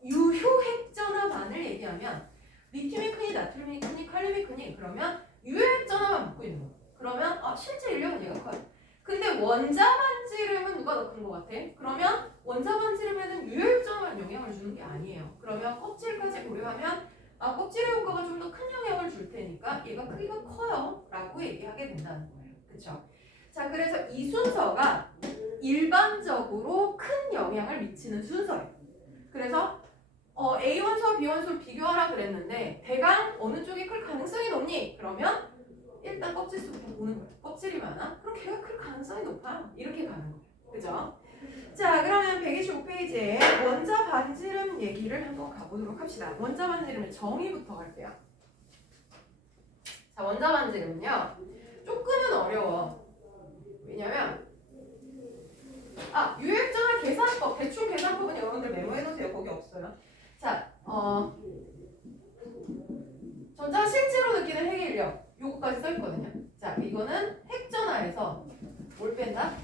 유효 핵전화만을 얘기하면 리튬이 크니 나트륨이 크니 칼륨이 크니 그러면 유효 핵전화만 묻고 있는 거예요. 그러면 실제 인력은 얘가 커요. 근데 원자 반지름은 누가 더 큰 것 같아? 그러면 원자 반지름에는 유효 핵전화만 영향을 주는 게 아니에요. 그러면 껍질까지 고려하면 껍질의 효과가 좀 더 큰 영향을 줄 테니까 얘가 크기가 커요 라고 얘기하게 된다는 거예요. 그쵸? 자, 그래서 이 순서가 일반적으로 큰 영향을 미치는 순서예요. 그래서 A 원소와 B 원소를 비교하라 그랬는데 대강 어느 쪽이 클 가능성이 높니? 그러면 일단 껍질 수부터 보는 거예요. 껍질이 많아? 그럼 걔가 클 가능성이 높아. 이렇게 가는 거예요. 그죠? 자, 그러면 125페이지에 원자 반지름 얘기를 한번 가보도록 합시다. 원자 반지름의 정의부터 갈게요. 자, 원자 반지름은요. 조금은 어려워. 왜냐면 유효액전화 계산법, 대충 계산법은 여러분들 메모해놓으세요. 거기 없어요. 자, 전자가 실제로 느끼는 핵의 인력 요거까지 써있거든요. 자, 이거는 핵전화에서 뭘 뺀다?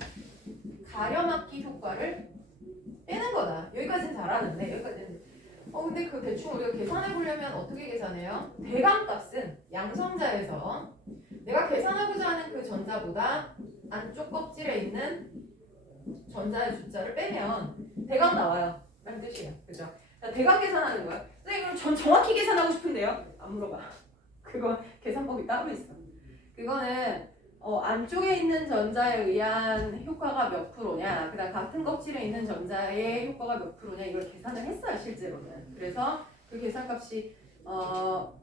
가려막기 효과를 빼는 거다. 여기까지는 잘하는데 여기까지는 근데 그 대충 우리가 계산해 보려면 어떻게 계산해요? 대강값은 양성자에서 내가 계산하고자 하는 그 전자보다 안쪽 껍질에 있는 전자의 숫자를 빼면 대강 나와요 라는 뜻이에요. 그죠? 대강 계산하는 거야. 선생님 그럼 전 정확히 계산하고 싶은데요? 안 물어봐. 그거 계산법이 따로 있어. 그거는 안쪽에 있는 전자에 의한 효과가 몇 프로냐, 그다음 같은 껍질에 있는 전자의 효과가 몇 프로냐 이걸 계산을 했어요 실제로는. 그래서 그 계산값이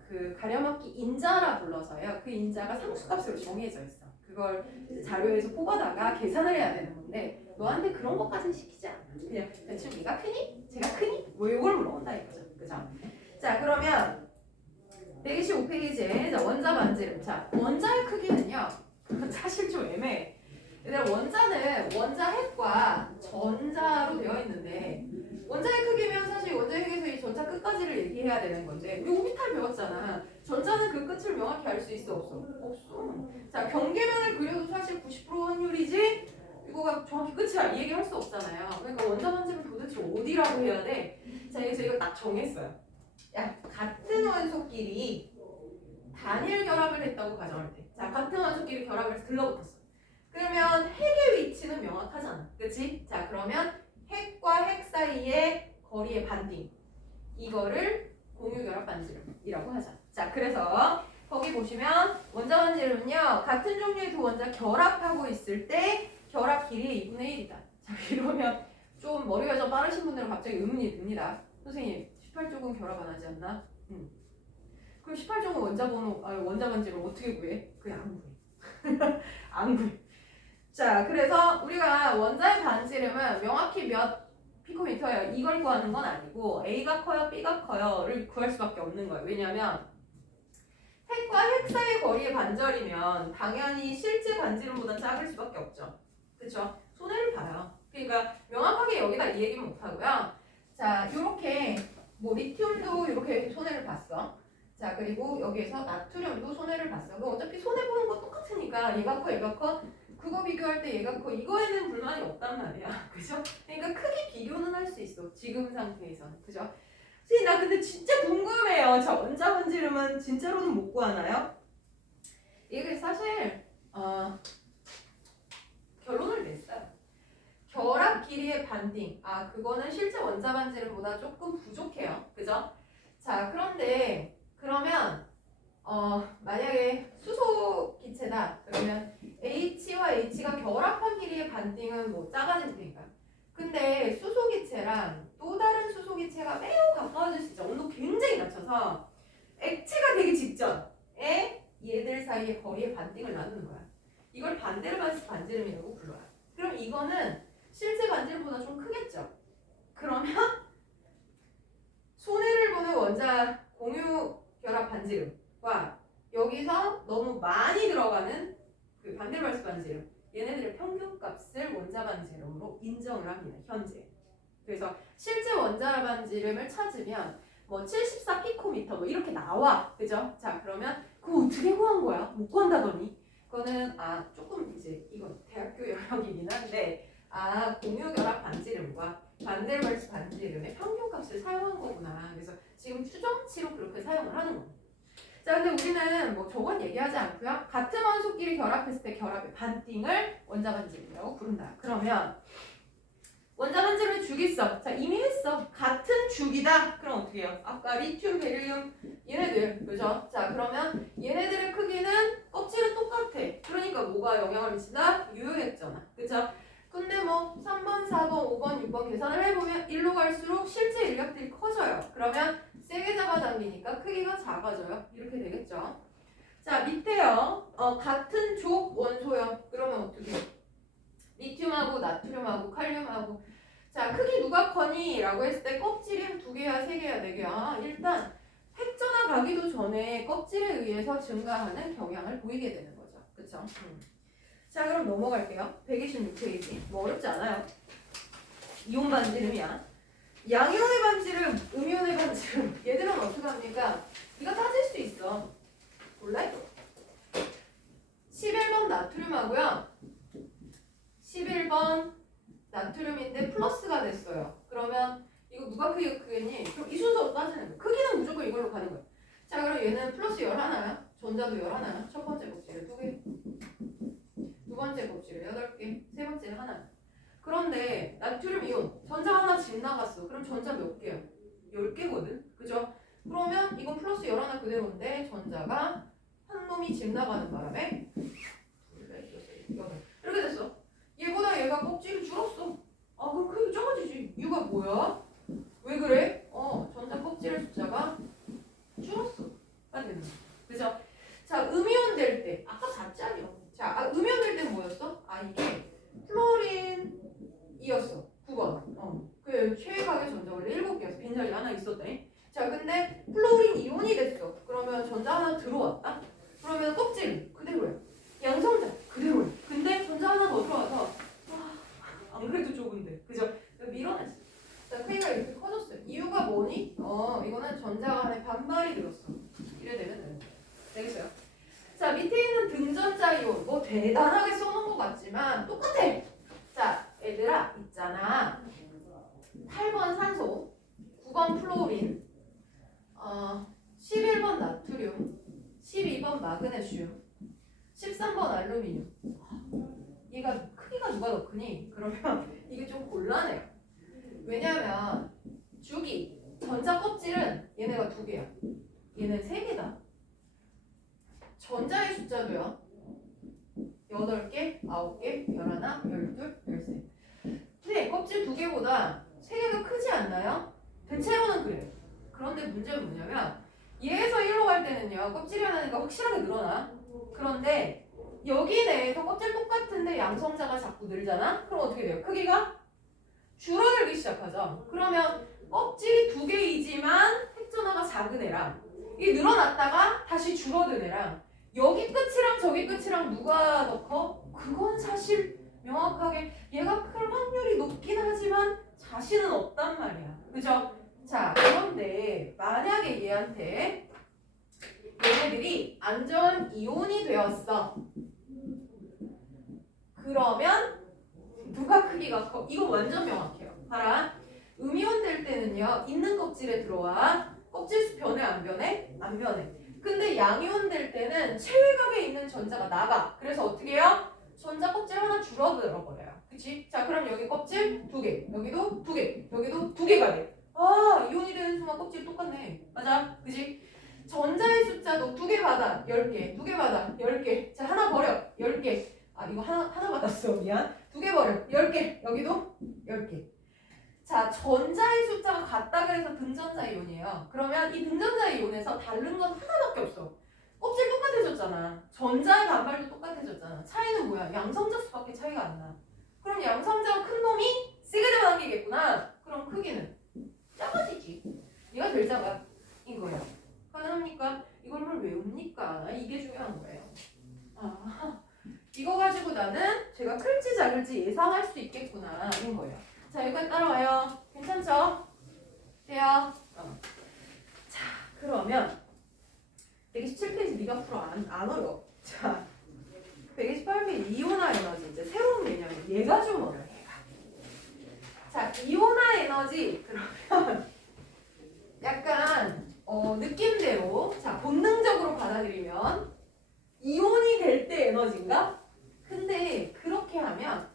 그 가려막기 인자라 불러서요. 그 인자가 상수값으로 정해져 있어. 그 그걸 자료에서 뽑아다가 계산을 해야 되는 건데 너한테 그런 것까지는 시키지 않아. 그냥 대충 얘가 크니? 제가 크니? 뭐 이걸 물어본다 이거죠. 그죠? 자 그러면 125페이지에 원자 반지름. 자 원자의 크기는요. 사실 좀 애매해. 얘들아 원자는 원자 핵과 전자로 되어 있는데 원자의 크기면 사실 원자의 핵에서 이 전자 끝까지를 얘기해야 되는 건데 우리 오비탈 배웠잖아. 전자는 그 끝을 명확히 알 수 있어 없어? 없어. 자 경계면을 그려도 사실 90% 확률이지 이거가 정확히 끝이야 이 얘기 할 수 없잖아요. 그러니까 원자 반지름 도대체 어디라고 해야 돼? 자 그래서 이거 딱 정했어요. 야 같은 원소끼리 단일 결합을 했다고 가정할 때 자 같은 원소끼리 결합을 해서 들러붙었어. 그러면 핵의 위치는 명확하잖아. 그치? 자 그러면 핵과 핵 사이의 거리의 반딩 이거를 공유결합 반지름이라고 하자. 자 그래서 거기 보시면 원자 반지름은요 같은 종류의 두 원자 결합하고 있을 때 결합 길이의 2분의 1이다. 자 이러면 좀 머리가 좀 빠르신 분들은 갑자기 의문이 듭니다. 선생님 18쪽은 결합 안 하지 않나? 그럼 18쪽은 원자 반지름 어떻게 구해? 그냥 안 구해. 안 구해. 자 그래서 우리가 원자의 반지름은 명확히 몇 피코미터예요. 이걸 구하는 건 아니고 A가 커요, B가 커요를 구할 수밖에 없는 거예요. 왜냐하면 핵과 핵 사이의 거리의 반절이면 당연히 실제 반지름보다 작을 수밖에 없죠. 그렇죠? 손해를 봐요. 그러니까 명확하게 여기다 이 얘기는 못 하고요. 자 이렇게 뭐 리튬도 이렇게 손해를 봤어. 자 그리고 여기에서 나트륨도 손해를 봤어. 그럼 어차피 손해 보는 거 똑같으니까 얘가 커, 얘가 커. 그거 비교할 때 얘가 커. 이거에는 불만이 없단 말이야. 그죠? 그러니까 크게 비교는 할 수 있어. 지금 상태에서는. 그죠? 선생님 나 근데 진짜 궁금해요. 자 원자 반지름은 진짜로는 못 구하나요? 이게 사실 결론을 냈어요. 결합 길이의 반딩. 그거는 실제 원자 반지름보다 조금 부족해요. 그죠? 자 그런데 그러면 만약에 수소 기체다 그러면 H와 H가 결합한 길이의 반딩은 뭐 작아질 테니까. 근데 수소 기체랑 또 다른 수소 기체가 매우 가까워질 수 있죠. 온도 굉장히 낮춰서 액체가 되기 직전에 얘들 사이의 거리의 반딩을 나누는 거야. 이걸 반데르바스 반지름이라고 불러요. 그럼 이거는 실제 반지름보다 좀 크겠죠. 그러면 손해를 보는 원자 공유 결합 반지름과 여기서 너무 많이 들어가는 그 반데르발스 반지름 얘네들의 평균값을 원자 반지름으로 인정을 합니다. 현재. 그래서 실제 원자 반지름을 찾으면 뭐 74 피코미터 뭐 이렇게 나와. 그죠? 자 그러면 그거 어떻게 구한 거야? 못 구한다더니 그거는 조금 이제 이건 대학교 영역이긴 한데 공유 결합 반지름과 반데르발스 반지름의 평균값을 사용한 거구나. 그래서 지금 추정치로 그렇게 사용을 하는 겁니다. 자, 근데 우리는 뭐 저건 얘기하지 않고요. 같은 원소끼리 결합했을 때 결합의 반딩을 원자 반지름이라고 부른다. 그러면 원자 반지름의 죽이 있어. 자, 이미 했어. 같은 죽이다. 그럼 어떻게 해요? 아까 리튬, 베릴륨 얘네들, 그죠? 자, 그러면 얘네들의 크기는 껍질은 똑같아. 그러니까 뭐가 영향을 미친다? 유효액잖아. 그죠? 근데 뭐 3번, 4번, 5번, 6번 계산을 해보면 1로 갈수록 실제 인력들이 커져요. 그러면 세게 잡아당기니까 크기가 작아져요. 이렇게 되겠죠. 자 밑에요. 같은 족 원소요. 그러면 어떻게? 리튬하고 나트륨하고 칼륨하고 자 크기 누가 커니? 라고 했을 때 껍질이 한 2개야 3개야 4개야. 일단 핵전화 가기도 전에 껍질에 의해서 증가하는 경향을 보이게 되는 거죠. 그쵸? 자 그럼 넘어갈게요. 126페이지. 뭐 어렵지 않아요. 이온 반지름이야. 양이온의 반지름, 음이온의 반지름 얘들은 어떻게 합니까? 이거 따질 수 있어. 몰라? 11번 나트륨하고요. 11번 나트륨인데 플러스가 됐어요. 그러면 이거 누가 크겠니? 그럼 이 순서로 따지는 거예요. 크기는 무조건 이걸로 가는 거예요. 자 그럼 얘는 플러스 11야. 전자도 11야. 첫 번째 껍질에 2개. 두 번째 껍질에 8개. 세 번째에 하나. 그런데 나트륨 이온 전자 하나 집 나갔어. 그럼 전자 몇 개야? 10개거든. 그죠? 그러면 이건 플러스 11 그대로인데 전자가 한 놈이 집 나가는 바람에 이렇게 됐어. 얘보다 얘가 껍질이 줄었어. 그럼 크기 작아지지. 이유가 뭐야? 왜 그래? 전자 껍질의 숫자가 줄었어. 가 되는 거야. 그죠? 자 음이온 될 때 아까 봤잖아요. 자 음이온 대단하게 써놓은 것 같지만 똑같아. 자, 얘들아 있잖아. 8번 산소, 9번 플로린, 11번 나트륨, 12번 마그네슘, 13번 알루미늄. 얘가 크기가 누가 더 크니? 그러면 이게 좀 곤란해요. 왜냐면 주기, 전자 껍질은 얘네가 2개야. 얘는 3개다. 전자의 숫자도요. 8개, 9개, 11, 12, 13. 근데 껍질 2개보다 3개가 크지 않나요? 대체로는 그래요. 그런데 문제는 뭐냐면 얘에서 1로 갈 때는요. 껍질이 하나니까 확실하게 늘어나. 그런데 여기 내에서 껍질 똑같은데 양성자가 자꾸 늘잖아? 그럼 어떻게 돼요? 크기가 줄어들기 시작하죠. 그러면 껍질이 2개이지만 핵전화가 작은 애랑 이게 늘어났다가 다시 줄어든 애랑 여기 끝이랑 저기 끝이랑 누가 더 커? 그건 사실 명확하게 얘가 클 확률이 높긴 하지만 자신은 없단 말이야. 그죠? 자, 그런데 만약에 얘한테 얘네들이 안전 이온이 되었어. 그러면 누가 크기가 커? 이거 완전 명확해요. 봐라. 음이온 될 때는요. 있는 껍질에 들어와. 껍질 수 변해 안 변해? 안 변해. 근데 양이온 될 때는 최외곽에 있는 전자가 나가. 그래서 어떻게 해요? 전자 껍질 하나 줄어들어 버려요. 그치? 자, 그럼 여기 껍질 2개, 여기도 2개, 여기도 2개가 돼. 아, 이온이 되는 순간 껍질 똑같네. 맞아? 그치? 전자의 숫자도 2개 받아, 10개, 2개 받아, 10개. 자, 하나 버려, 10개. 아, 이거 하나 받았어. 미안. 2개 버려, 10개. 여기도 10개. 자, 전자의 숫자가 같다 그래서 등전자 이온이에요. 그러면 이 등전자 이온에서 다른 건 하나밖에 없어. 껍질 똑같아졌잖아. 전자의 반발도 똑같아졌잖아. 차이는 뭐야? 양성자 수밖에 차이가 안 나. 그럼 양성자가 큰 놈이 세게 잡아당기겠구나. 그럼 크기는 작아지지. 얘가 제일 작아. 이거예요. 가능합니까? 이걸 뭘 외웁니까? 이게 중요한 거예요. 아, 이거 가지고 나는 제가 클지 작을지 예상할 수 있겠구나. 이런 거예요. 자, 여기까지 따라와요. 괜찮죠? 돼요? 자, 그러면 127페이지 네가 풀어. 안 어려워. 자, 128페이지 이온화 에너지. 이제 새로운 개념이에요. 얘가 좀 어려워. 얘가. 자, 이온화 에너지. 그러면 약간 느낌대로 자 본능적으로 받아들이면 이온이 될 때 에너지인가? 근데 그렇게 하면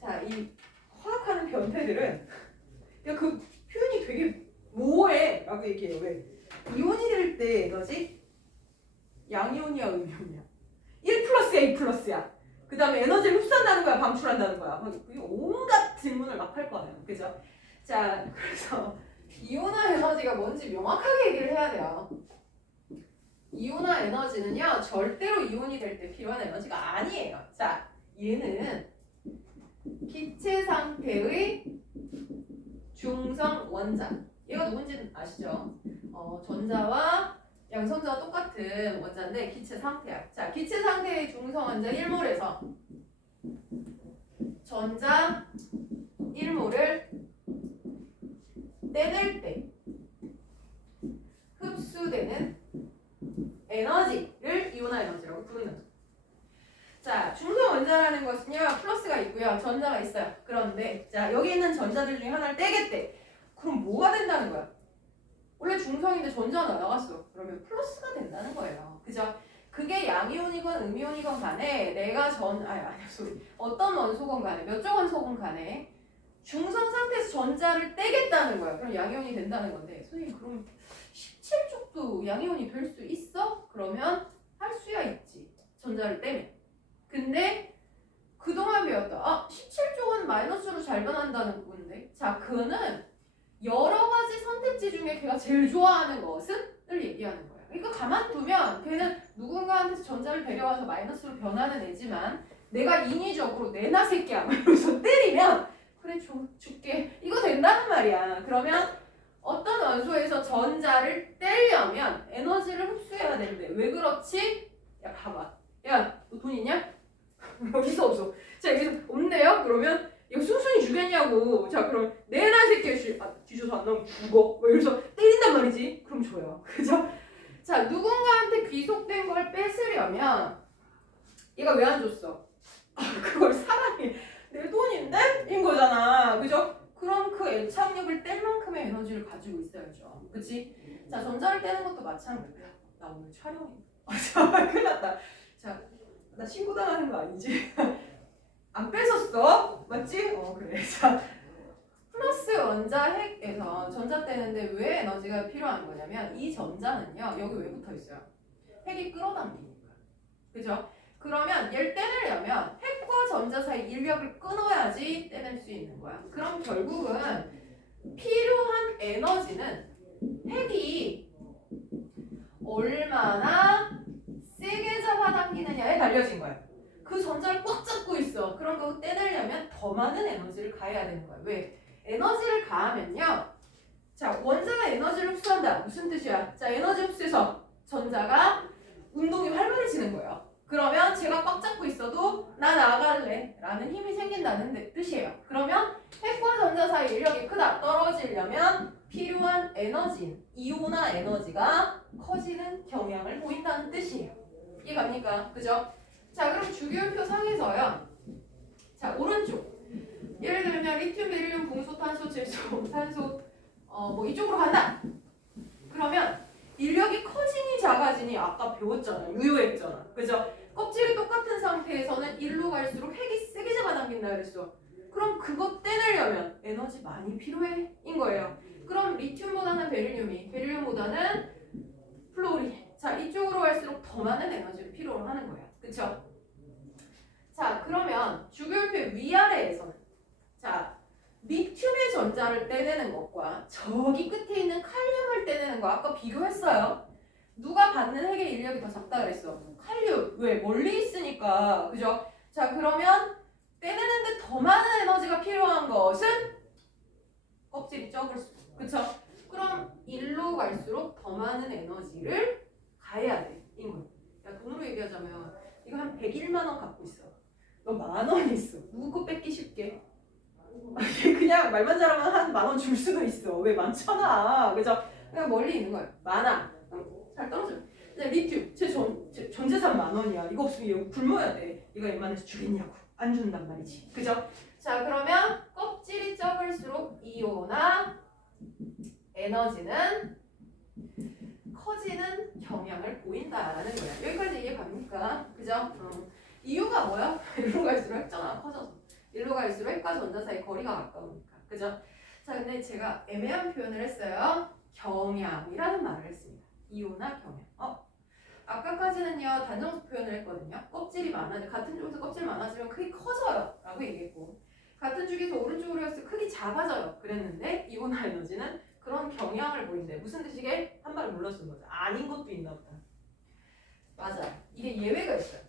자, 이 화학하는 변태들은 야, 그 표현이 되게 모호해 라고 얘기해요. 왜? 이온이 될 때 에너지 양이온이야 음이온이야 1 플러스야 2 플러스야 그 다음에 에너지를 흡수한다는 거야 방출한다는 거야 온갖 질문을 막 할 거예요. 그죠? 자, 그래서 이온화 에너지가 뭔지 명확하게 얘기를 해야 돼요. 이온화 에너지는요 절대로 이온이 될 때 필요한 에너지가 아니에요. 자, 얘는 기체 상태의 중성 원자. 얘가 누군지 아시죠? 전자와 양성자와 똑같은 원자인데 기체 상태야. 자, 기체 상태의 중성 원자 1몰에서 전자 1몰을 떼낼 때 흡수되는 에너지를 이온화 에너지라고 부르는 거죠. 자, 중성 원자라는 것은요 플러스가 있고요 전자가 있어요. 그런데 자 여기 있는 전자들 중에 하나를 떼겠대. 그럼 뭐가 된다는 거야? 원래 중성인데 전자가 나갔어. 그러면 플러스가 된다는 거예요. 그죠? 그게 양이온이건 음이온이건 간에 내가 어떤 원소건 간에 몇 조 원소건 간에 중성 상태에서 전자를 떼겠다는 거야. 그럼 양이온이 된다는 건데 선생님 그럼 17쪽도 양이온이 될 수 있어? 그러면 할 수야 있지. 전자를 떼면. 근데 그동안 배웠다. 17쪽은 마이너스로 잘 변한다는 건데. 자, 그는 여러 가지 선택지 중에 걔가 제일 좋아하는 것은? 을 얘기하는 거야. 그러니까 가만두면 걔는 누군가한테서 전자를 데려와서 마이너스로 변하는 애지만 내가 인위적으로 내나 새끼야 이러면서 때리면 그래 줄게 이거 된다는 말이야. 그러면 어떤 원소에서 전자를 떼려면 에너지를 흡수해야 되는데 왜 그렇지? 야 봐봐. 야 너 돈 있냐? 있어 없어? 자 여기서 없네요? 그러면 이거 순순히 주겠냐고. 자 그럼 내나 새끼야 뒤져서 안 나오면 죽어. 뭐 이러면서 때린단 말이지. 그럼 줘요. 그죠? 자 누군가한테 귀속된 걸 뺏으려면 얘가 왜 안 줬어? 그걸 사람이 내 돈인데? 인 거잖아. 그죠? 그럼 그 애착력을 뗄 만큼의 에너지를 가지고 있어야죠. 그치? 자, 전자를 떼는 것도 마찬가지야. 나 오늘 촬영인데. 큰일 났다. 자, 나 신고당하는 거 아니지? 안 뺏었어? 맞지? 그래. 자, 플러스 원자 핵에서 전자 떼는데 왜 에너지가 필요한 거냐면 이 전자는요, 여기 왜 붙어 있어요? 핵이 끌어당기니까. 그죠? 그러면 얘를 떼내려면 핵과 전자 사이 인력을 끊어야지 떼낼 수 있는 거야. 그럼 결국은 필요한 에너지는 핵이 얼마나 세게 잡아당기느냐에 달려진 거야. 그 전자를 꽉 잡고 있어. 그럼 그거 떼내려면 더 많은 에너지를 가해야 되는 거야. 왜? 에너지를 가하면요. 자, 원자가 에너지를 흡수한다. 무슨 뜻이야? 자, 에너지 흡수해서 전자가 운동이 활발해지는 거예요. 그러면 제가 꽉 잡고 있어도 나 나갈래 라는 힘이 생긴다는 뜻이에요. 그러면 핵과 전자 사이 인력이 크다. 떨어지려면 필요한 에너지, 이온화 에너지가 커지는 경향을 보인다는 뜻이에요. 이해갑니까? 그죠? 자, 그럼 주기율표 상에서요. 자, 오른쪽. 예를 들면 리튬, 베릴륨, 궁소, 탄소, 질소, 산소 뭐 이쪽으로 간다. 그러면 인력이 커지니 작아지니 아까 배웠잖아. 유효했잖아. 그죠? 껍질이 똑같은 상태에서는 일로 갈수록 핵이 세게 잡아당긴다 그랬어. 그럼 그거 떼내려면 에너지 많이 필요해? 인 거예요. 그럼 리튬보다는 베릴륨보다는 플로린. 자, 이쪽으로 갈수록 더 많은 에너지를 필요로 하는 거예요. 그쵸? 자, 그러면 주기율표 위아래에서는 자, 리튬의 전자를 떼내는 것과 저기 끝에 있는 칼륨을 떼내는 거 아까 비교했어요. 누가 받는 핵의 인력이 더 작다 그랬어? 칼륨. 왜? 멀리 있으니까. 그죠? 자, 그러면 떼내는데 더 많은 에너지가 필요한 것은 껍질이 적을수록. 그쵸? 그럼 일로 갈수록 더 많은 에너지를 가해야 돼. 인 거야. 야, 돈으로 얘기하자면 이거 한 101만 원 갖고 있어. 너 10,000원 있어. 누구 거 뺏기 쉽게? 그냥 말만 잘하면 한 10,000원 줄 수도 있어. 왜 많잖아. 그죠? 그냥 멀리 있는 거야. 많아. 잘 떨어져. 근데 리튬, 전 재산 10,000원이야. 이거 없으면 얘 굶어야 돼. 이거 웬만해서 주겠냐고. 안 준단 말이지. 그죠? 자, 그러면 껍질이 적을수록 이온화 에너지는 커지는 경향을 보인다라는 거야. 여기까지 이해 갑니까? 그죠? 이유가 뭐야? 일로 갈수록 핵전화가 커져서. 일로 갈수록 핵과 전자 사이 거리가 가까우니까. 그죠? 자, 근데 제가 애매한 표현을 했어요. 경향이라는 말을 했습니다. 이온화 경향. 아까까지는요, 단정수 표현을 했거든요. 껍질이 많아져. 같은 쪽에서 껍질이 많아지면 크기 커져요. 라고 얘기했고. 같은 쪽에서 오른쪽으로 했을 때 크기 작아져요. 그랬는데, 이온화 에너지는 그런 경향을 보인대. 무슨 뜻이게? 한 발을 물러 쓴 거죠. 아닌 것도 있나 보다. 맞아. 이게 예외가 있어요.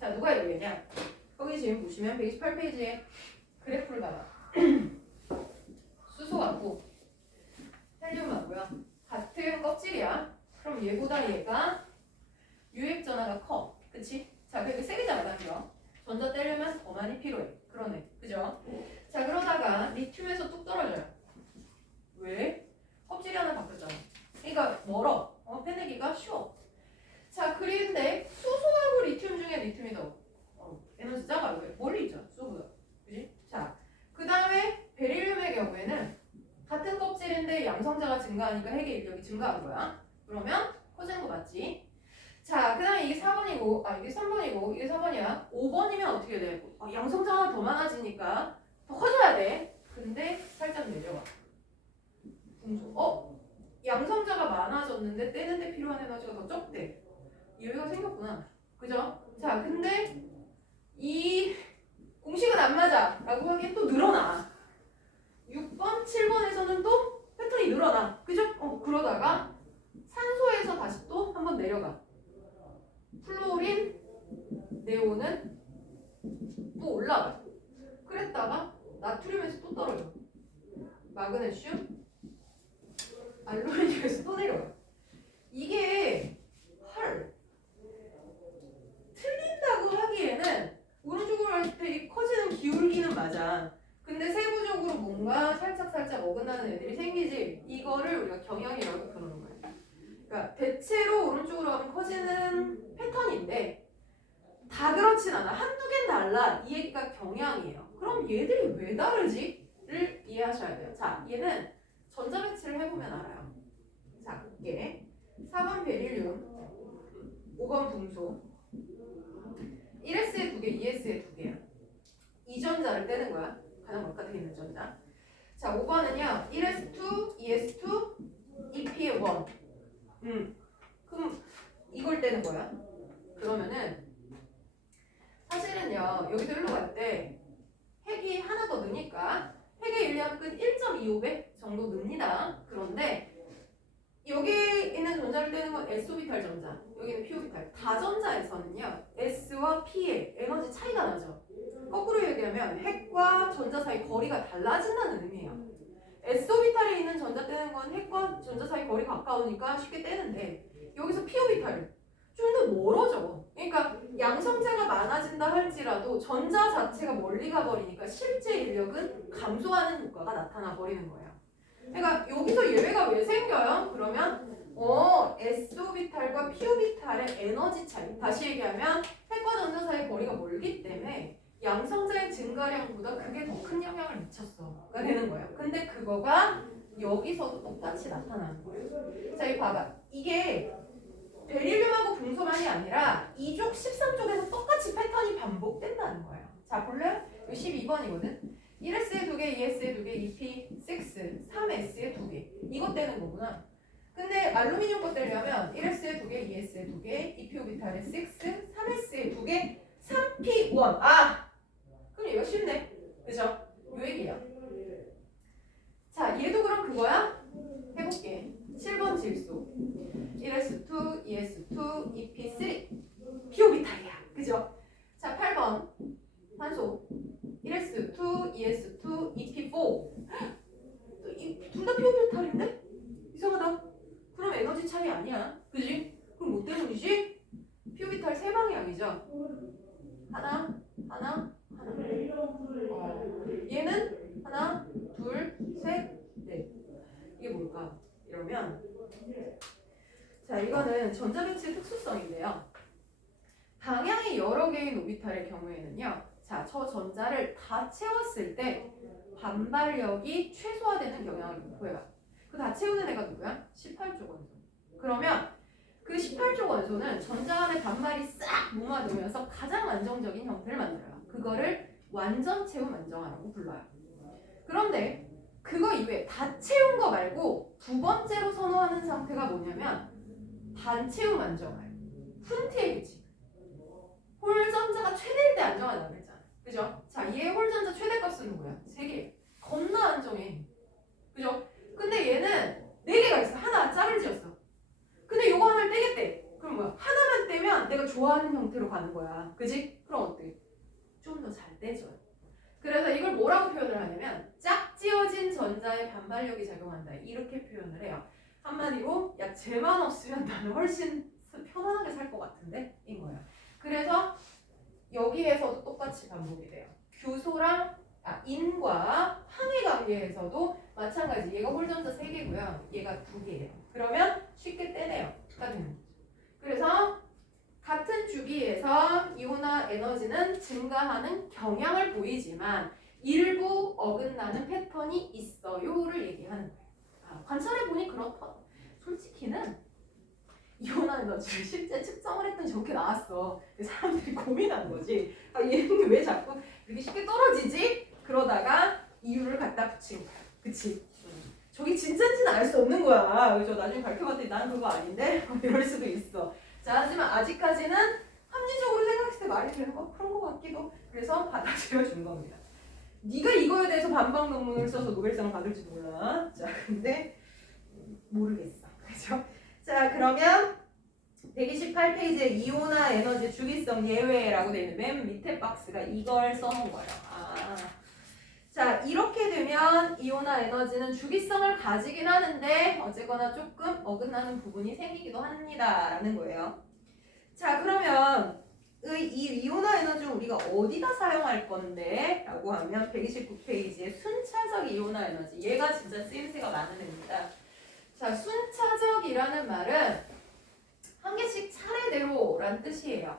자, 누가 예외냐? 거기 지금 보시면 128페이지에 그래프를 봐봐. 수소하고 헬륨하고요. 같은 껍질이야. 그럼 얘보다 얘가 유액 전하가 커. 그치? 자, 그렇게 세게 잡아당겨. 전자 떼려면 더 많이 필요해. 그러네. 그죠? 자, 그러다가 리튬에서 뚝 떨어져요. 왜? 껍질이 하나 바뀌었잖아. 그러니까 멀어. 빼내기가 쉬워. 자, 그런데 수소하고 리튬 중에 리튬이 더 에너지 작아. 왜? 멀리 있잖아. 수소보다. 그지? 자, 그 다음에 베릴륨의 경우에는 같은 껍질인데 양성자가 증가하니까 핵의 인력이 증가한 거야. 그러면 커지는 거 맞지? 자, 그 다음에 이게 4번이고, 이게 3번이고, 이게 4번이야. 5번이면 어떻게 돼? 양성자가 더 많아지니까 더 커져야 돼. 근데 살짝 내려와. 궁소. 양성자가 많아졌는데 떼는데 필요한 에너지가 더 적대. 이유가 생겼구나. 그죠? 자, 근데 이 공식은 안 맞아 라고 하기엔 또 늘어나. 6번, 7번에서는 또 패턴이 늘어나. 그죠? 그러다가 산소에서 다시 또 한번 내려가. 플로린, 네온은 또 올라가. 그랬다가 나트륨에서 또 떨어져. 마그네슘, 알루미늄에서 또 내려가. 이게 틀린다고 하기에는 오른쪽으로 할 때 커지는 기울기는 맞아. 근데 세부적으로 뭔가 살짝 어긋나는 애들이 생기지. 이거를 우리가 경향이라고 부르는 거야. 그러니까 대체로 오른쪽으로 하면 커지는 패턴인데 그렇진 않아. 한두 개는 달라. 이 얘기가 경향이에요. 그럼 얘들이 왜 다르지? 를 이해하셔야 돼요. 자, 얘는 전자배치를 해보면 알아요. 자, 볼게. 4번 베릴륨, 5번 붕소. 1S에 2개, 2S에 2개야. 이 전자를 떼는 거야. 가장 바깥에 있는 전자. 자, 5번은요. 1S2, 2S2, EP의 1. 그럼 이걸 떼는 거야. 그러면은 사실은요. 여기서 일로 갈 때 핵이 하나 더 느니까 핵의 인력은 1.25배 정도 늡니다. 그런데 여기 있는 전자를 떼는 건 S오비탈 전자, 여기는 P오비탈. 다전자에서는요. S와 P의 에너지 차이가 나죠. 거꾸로 얘기하면 핵과 전자 사이 거리가 달라진다는 의미예요. S오비탈에 있는 전자 떼는 건 핵과 전자 사이 거리가 가까우니까 쉽게 떼는데 여기서 P오비탈 좀 더 멀어져. 그러니까 양성자가 많아진다 할지라도 전자 자체가 멀리 가버리니까 실제 인력은 감소하는 효과가 나타나 버리는 거예요. 그러니까 여기서 예외가 왜 생겨요? 그러면 S오비탈과 P오비탈의 에너지 차이, 다시 얘기하면 핵과 전자 사이 거리가 멀기 때문에 양성자의 증가량보다 그게 더 큰 영향을 미쳤어가 되는 거예요. 근데 그거가 여기서도 똑같이 나타나는 거예요. 자, 이거 봐봐. 이게 베릴륨하고 붕소만이 아니라 2족, 13쪽에서 똑같이 패턴이 반복된다는 거예요. 자, 볼래요? 여기 12번이거든. 1S에 2개, 2S에 2개, 2P6, 3S에 2개. 이거 떼는 거구나. 근데 알루미늄 거 떼려면 1S에 2개, 2S에 2개, 2P오비탈에 6, 3S에 2개, 3P1. 아! 그럼 얘가 쉽네. 그죠? 요 얘기야. 자, 얘도 그럼 그거야? 해볼게. 7번 질소. 1S2, 2S2, 2P3. P오비탈이야. 그죠? 자, 8번. 탄소. 1S2, 2S2, 2P4. 둘 다 P오비탈인데? 이상하다. 그럼 에너지 차이 아니야. 그지? 그럼 뭐 때문이지? P오비탈 3방향이죠. 하나. 얘는 하나, 둘, 셋, 넷. 이게 뭘까? 이러면 자, 이거는 전자배치의 특수성인데요. 방향이 여러 개인 오비탈의 경우에는요. 자, 저 전자를 다 채웠을 때 반발력이 최소화되는 경향을 보여요. 그 다 채우는 애가 누구야? 18족 원소. 그러면 그 18족 원소는 전자 안에 반발이 싹 모아두면서 가장 안정적인 형태를 만들어요. 그거를 완전 채움 안정화라고 불러요. 그런데 그거 이외에 다 채운 거 말고 두 번째로 선호하는 상태가 뭐냐면 반채움 안정화예요. 훈트의 규칙. 홀전자가 최대일 때 안정화라고 그랬잖아. 그죠? 자, 얘 홀전자 최대값은 누구야? 3개. 겁나 안정해. 그죠? 근데 얘는 4개가 있어. 하나 짝을 지었어. 근데 요거 하나를 떼겠대. 그럼 뭐야? 하나만 떼면 내가 좋아하는 형태로 가는 거야. 그지? 그럼 어때? 좀 더 잘 떼줘요. 그래서 이걸 뭐라고 표현을 하냐면 짝지어진 전자의 반발력이 작용한다. 이렇게 표현을 해요. 한마디로 야, 쟤만 없으면 나는 훨씬 편안하게 살 것 같은데? 인 거예요. 그래서 여기에서도 똑같이 반복이 돼요. 규소랑 인과 항의 관계에서도 마찬가지. 얘가 홀전자 3개고요. 얘가 2개예요. 그러면 쉽게 떼내요. 가 되는 거죠. 그래서 같은 주기에서 이온화 에너지는 증가하는 경향을 보이지만 일부 어긋나는 패턴이 있어요를 얘기하는 거예요. 관찰해보니 그렇다. 솔직히는 이온화 에너지를 실제 측정을 했더니 저렇게 나왔어. 사람들이 고민한 거지. 얘는 왜 자꾸 이렇게 쉽게 떨어지지? 그러다가 이유를 갖다 붙인 거야. 그치? 저게 진짜인지는 알 수 없는 거야. 그죠? 나중에 밝혀봤더니 난 그거 아닌데? 이럴 수도 있어. 자, 하지만 아직까지는 합리적으로 생각했을 때 말이 되는 거 그런 거 같기도. 그래서 받아들여 준 겁니다. 네가 이거에 대해서 반박 논문을 써서 노벨상을 받을지 몰라. 자, 근데 모르겠어. 그죠? 자, 그러면 128페이지에 이온화 에너지 주기성 예외라고 되어 있는 맨 밑에 박스가 이걸 써놓은 거예요. 자, 이렇게 되면 이온화 에너지는 주기성을 가지긴 하는데 어쨌거나 조금 어긋나는 부분이 생기기도 합니다. 라는 거예요. 자, 그러면 이 이온화 에너지를 우리가 어디다 사용할 건데? 라고 하면 129페이지에 순차적 이온화 에너지. 얘가 진짜 쓰임새가 많은 애입니다. 자, 순차적이라는 말은 한 개씩 차례대로 란 뜻이에요.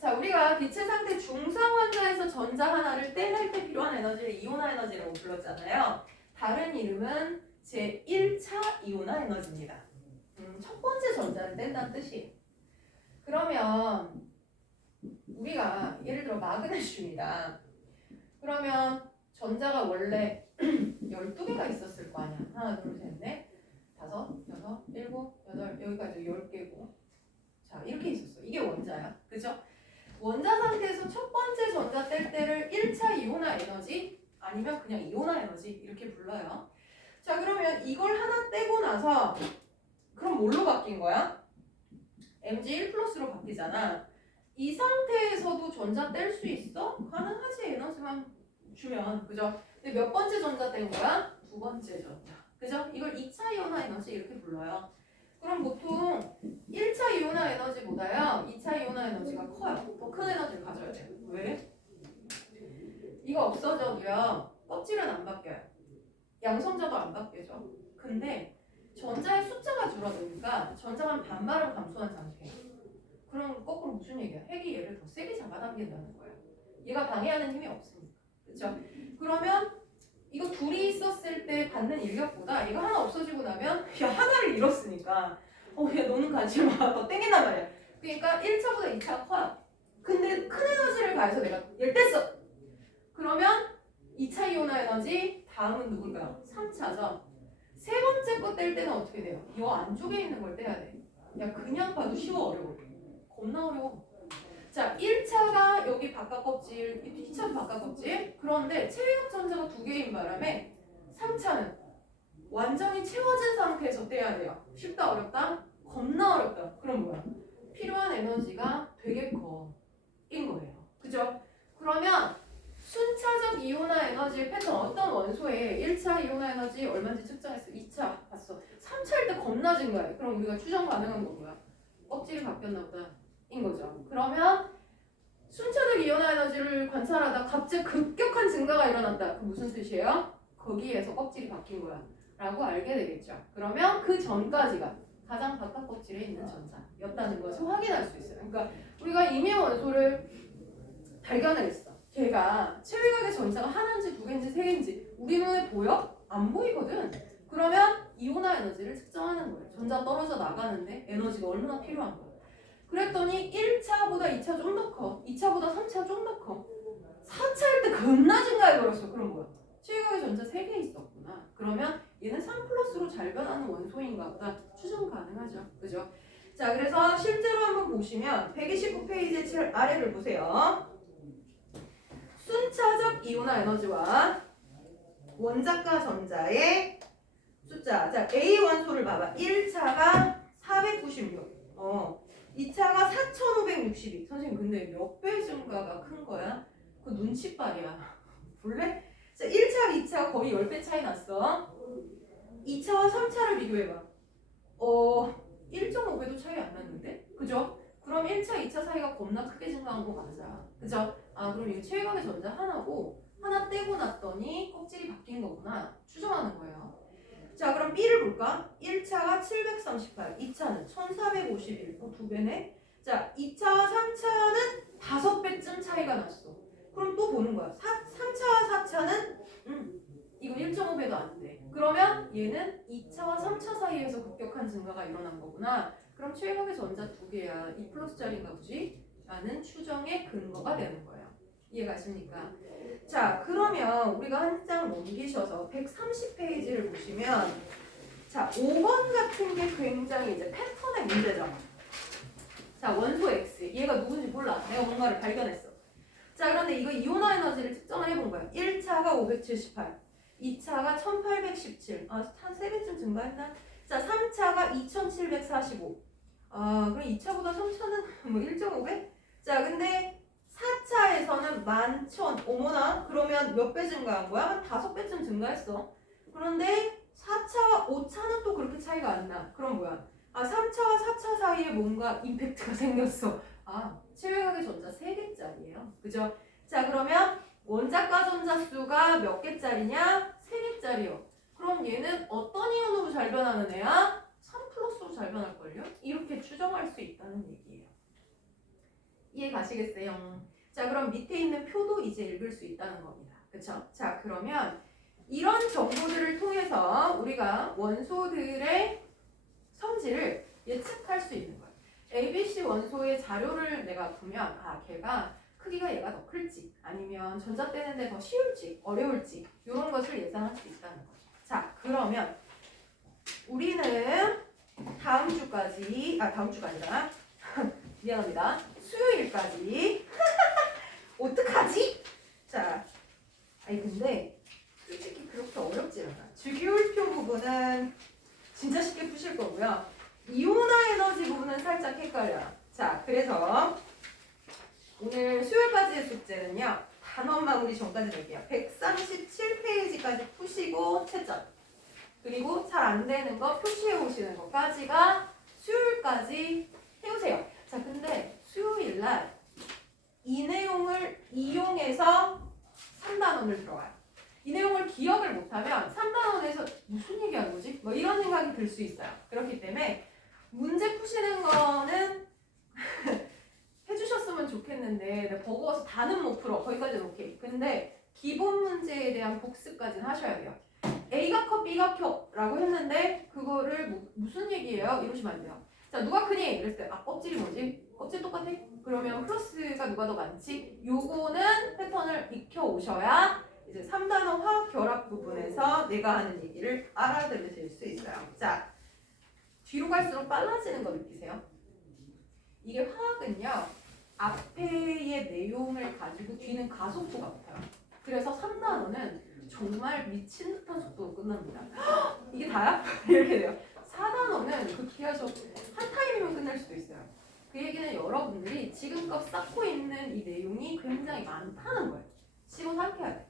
자, 우리가 빛의 상태 중상 환자에서 전자 하나를 떼낼 때 필요한 에너지를 이온화 에너지라고 불렀잖아요. 다른 이름은 제1차 이온화 에너지입니다. 첫 번째 전자를 뗀다는 뜻이에요. 그러면 우리가 예를 들어 마그네슘이다. 그러면 전자가 원래 12개가 있었을 거 아니야. 하나, 둘, 셋, 넷, 다섯, 여섯, 일곱, 여덟, 여기까지 10개고. 자, 이렇게 있었어. 이게 원자야. 그죠? 원자 상태에서 첫 번째 전자 뗄 때를 1차 이온화 에너지 아니면 그냥 이온화 에너지 이렇게 불러요. 자, 그러면 이걸 하나 떼고 나서 그럼 뭘로 바뀐 거야? Mg1 플러스로 바뀌잖아. 이 상태에서도 전자 뗄 수 있어? 가능하지. 에너지만 주면. 그죠? 근데 몇 번째 전자 뗀 거야? 두 번째 전자. 그죠? 이걸 2차 이온화 에너지 이렇게 불러요. 그럼 보통 1차 이온화 에너지보다요 2차 이온화 에너지가 커요. 더 큰 에너지를 가져야 돼요. 왜? 이거 없어져도요 껍질은 안 바뀌어요. 양성자도 안 바뀌죠. 근데 전자의 숫자가 줄어드니까 전자가 반발을 감소한 상태예요. 그럼 거꾸로 무슨 얘기야? 핵이 얘를 더 세게 잡아당긴다는 거예요. 얘가 방해하는 힘이 없으니까. 그렇죠? 그러면 이거 둘이 있었을 때 받는 인력보다 얘가 하나 없어지고 나면 야 하나를 잃었으니까 야 너는 가지 마. 더 땡긴단 말이야. 그러니까 1차보다 2차가 커요. 근데 큰 에너지를 가해서 내가 얘를 뗐어. 그러면 2차 이온화 에너지 다음은 누굴까요? 3차죠. 세 번째 거 뗄 때는 어떻게 돼요? 이 안쪽에 있는 걸 떼야 돼. 야 그냥 봐도 쉬워 어려워? 겁나 어려워. 자 1차가 여기 바깥 껍질, 2차도 바깥 껍질. 그런데 체외각 전자가 두 개인 바람에 3차는 완전히 채워진 상태에서 떼야 돼요. 쉽다 어렵다? 겁나 어렵다. 그럼 뭐야? 필요한 에너지가 되게 커인 거예요. 그죠? 그러면 순차적 이온화 에너지의 패턴 어떤 원소에 1차 이온화 에너지 얼마인지 측정했어. 2차 봤어. 3차일 때 겁나진 거야. 그럼 우리가 추정 가능한 건 뭐야? 껍질이 바뀌었나 보다 인 거죠. 그러면 순차적 이온화 에너지를 관찰하다 갑자기 급격한 증가가 일어났다. 그 무슨 뜻이에요? 거기에서 껍질이 바뀐 거야 라고 알게 되겠죠. 그러면 그 전까지가 가장 바깥 껍질에 있는 전자였다는 것을 확인할 수 있어요. 그러니까 우리가 임의 원소를 발견을 했어. 걔가 체외각의 전자가 하나인지 두 개인지 세 개인지 우리 눈에 보여? 안 보이거든. 그러면 이온화 에너지를 측정하는 거예요. 전자 떨어져 나가는데 에너지가 얼마나 필요한 거야. 그랬더니 1차보다 2차 좀 더 커. 2차보다 3차 좀 더 커. 4차일 때 겁나 증가해버렸어. 그럼 뭐야? 체외각의 전자 3개 있었구나. 그러면 얘는 3 플러스로 잘 변하는 원소인가 보다 추정 가능하죠. 그죠? 자, 그래서 실제로 한번 보시면 129페이지 아래를 보세요. 순차적 이온화 에너지와 원자가 전자의 숫자. 자, A 원소를 봐봐. 1차가 496. 2차가 4562. 선생님 근데 몇 배 증가가 큰 거야? 그 눈치빨이야. 볼래? 자, 1차, 2차 거의 10배 차이 났어. 2차와 3차를 비교해봐. 1.5배도 차이 안 났는데? 그죠? 그럼 1차, 2차 사이가 겁나 크게 증가한 거 맞아. 그죠? 아, 그럼 이거 체외각의 전자 하나고 하나 떼고 났더니 껍질이 바뀐 거구나. 추정하는 거예요. 자, 그럼 B를 볼까? 1차가 738, 2차는 1451. 두 배네? 자, 2차와 3차는 5배쯤 차이가 났어. 그럼 또 보는 거야. 3차와 4차는 이거 1.5배도 안 돼. 그러면 얘는 2차와 3차 사이에서 급격한 증가가 일어난 거구나. 그럼 체외각의 전자 두 개야. 2 플러스짜리인가 보지? 라는 추정의 근거가 되는 거예요. 이해가십니까? 자, 그러면 우리가 한 장 넘기셔서 130페이지를 보시면 자, 5번 같은 게 굉장히 이제 패턴의 문제죠. 자, 원소 X. 얘가 누군지 몰라. 내가 뭔가를 발견했어. 자, 그런데 이거 이온화 에너지를 측정을 해본 거야. 1차가 578, 2차가 1817. 한 3배쯤 증가했나? 자, 3차가 2745. 그럼 2차보다 3차는 뭐 1.5배? 자, 근데 4차에서는 11,000. 어머나, 그러면 몇 배 증가한 거야? 한 5배쯤 증가했어. 그런데 4차와 5차는 또 그렇게 차이가 안 나. 그럼 뭐야? 3차와 4차 사이에 뭔가 임팩트가 생겼어. 체외각의 전자 3개짜리예요. 그죠? 자, 그러면 원자과 전자 수가 몇 개짜리냐? 3개짜리요. 그럼 얘는 어떤 이온으로 잘 변하는 애야? 3 플러스로 잘 변할걸요? 이렇게 추정할 수 있다는 얘기예요. 이해 가시겠어요? 자, 그럼 밑에 있는 표도 이제 읽을 수 있다는 겁니다. 그쵸? 자, 그러면 이런 정보들을 통해서 우리가 원소들의 성질을 예측할 수 있는 거예요. ABC 원소의 자료를 내가 보면 아, 걔가 크기가 얘가 더 클지 아니면 전자 떼는데 더 쉬울지 어려울지 이런 것을 예상할 수 있다는 거죠. 자, 그러면 우리는 다음 주가 아니라 미안합니다. 수요일까지 어떡하지? 자, 아니 근데 솔직히 그렇게 어렵지 않아. 주기율표 부분은 진짜 쉽게 푸실 거고요. 이온화 에너지 부분은 살짝 헷갈려요. 자, 그래서 오늘 수요일까지의 숙제는요. 단원 마무리 전까지 낼게요. 137페이지까지 푸시고 채점. 그리고 잘 안 되는 거 표시해 오시는 것까지가 수요일까지 해오세요. 자, 근데 수요일 날 이 내용을 이용해서 3단원을 들어와요. 이 내용을 기억을 못하면 3단원에서 무슨 얘기하는 거지? 뭐 이런 생각이 들 수 있어요. 그렇기 때문에 문제 푸시는 거는 해주셨으면 좋겠는데 버거워서 다는 못 풀어. 거기까지는 오케이. 근데 기본 문제에 대한 복습까지는 하셔야 돼요. A가 커 B가 켜라고 했는데 그거를 무슨 얘기예요? 이러시면 안 돼요. 자, 누가 크니? 이랬을 때 아, 껍질이 뭐지? 껍질 똑같아? 그러면 플러스가 누가 더 많지? 요거는 패턴을 익혀 오셔야 이제 3단원 화학 결합 부분에서 내가 하는 얘기를 알아들으실 수 있어요. 자, 뒤로 갈수록 빨라지는 거 느끼세요? 이게 화학은요, 앞에의 내용을 가지고 뒤는 가속도 같아요. 그래서 3단원은 정말 미친 듯한 속도로 끝납니다. 헉, 이게 다야? 이렇게 돼요. 4단원은 그 기하속 한 타임이면 끝날 수도 있어요. 그 얘기는 여러분들이 지금껏 쌓고 있는 이 내용이 굉장히 많다는 거예요. 씹어 삼켜야 돼.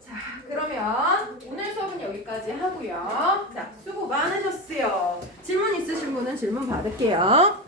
자, 그러면 오늘 수업은 여기까지 하고요. 자, 수고 많으셨어요. 질문 있으신 분은 질문 받을게요.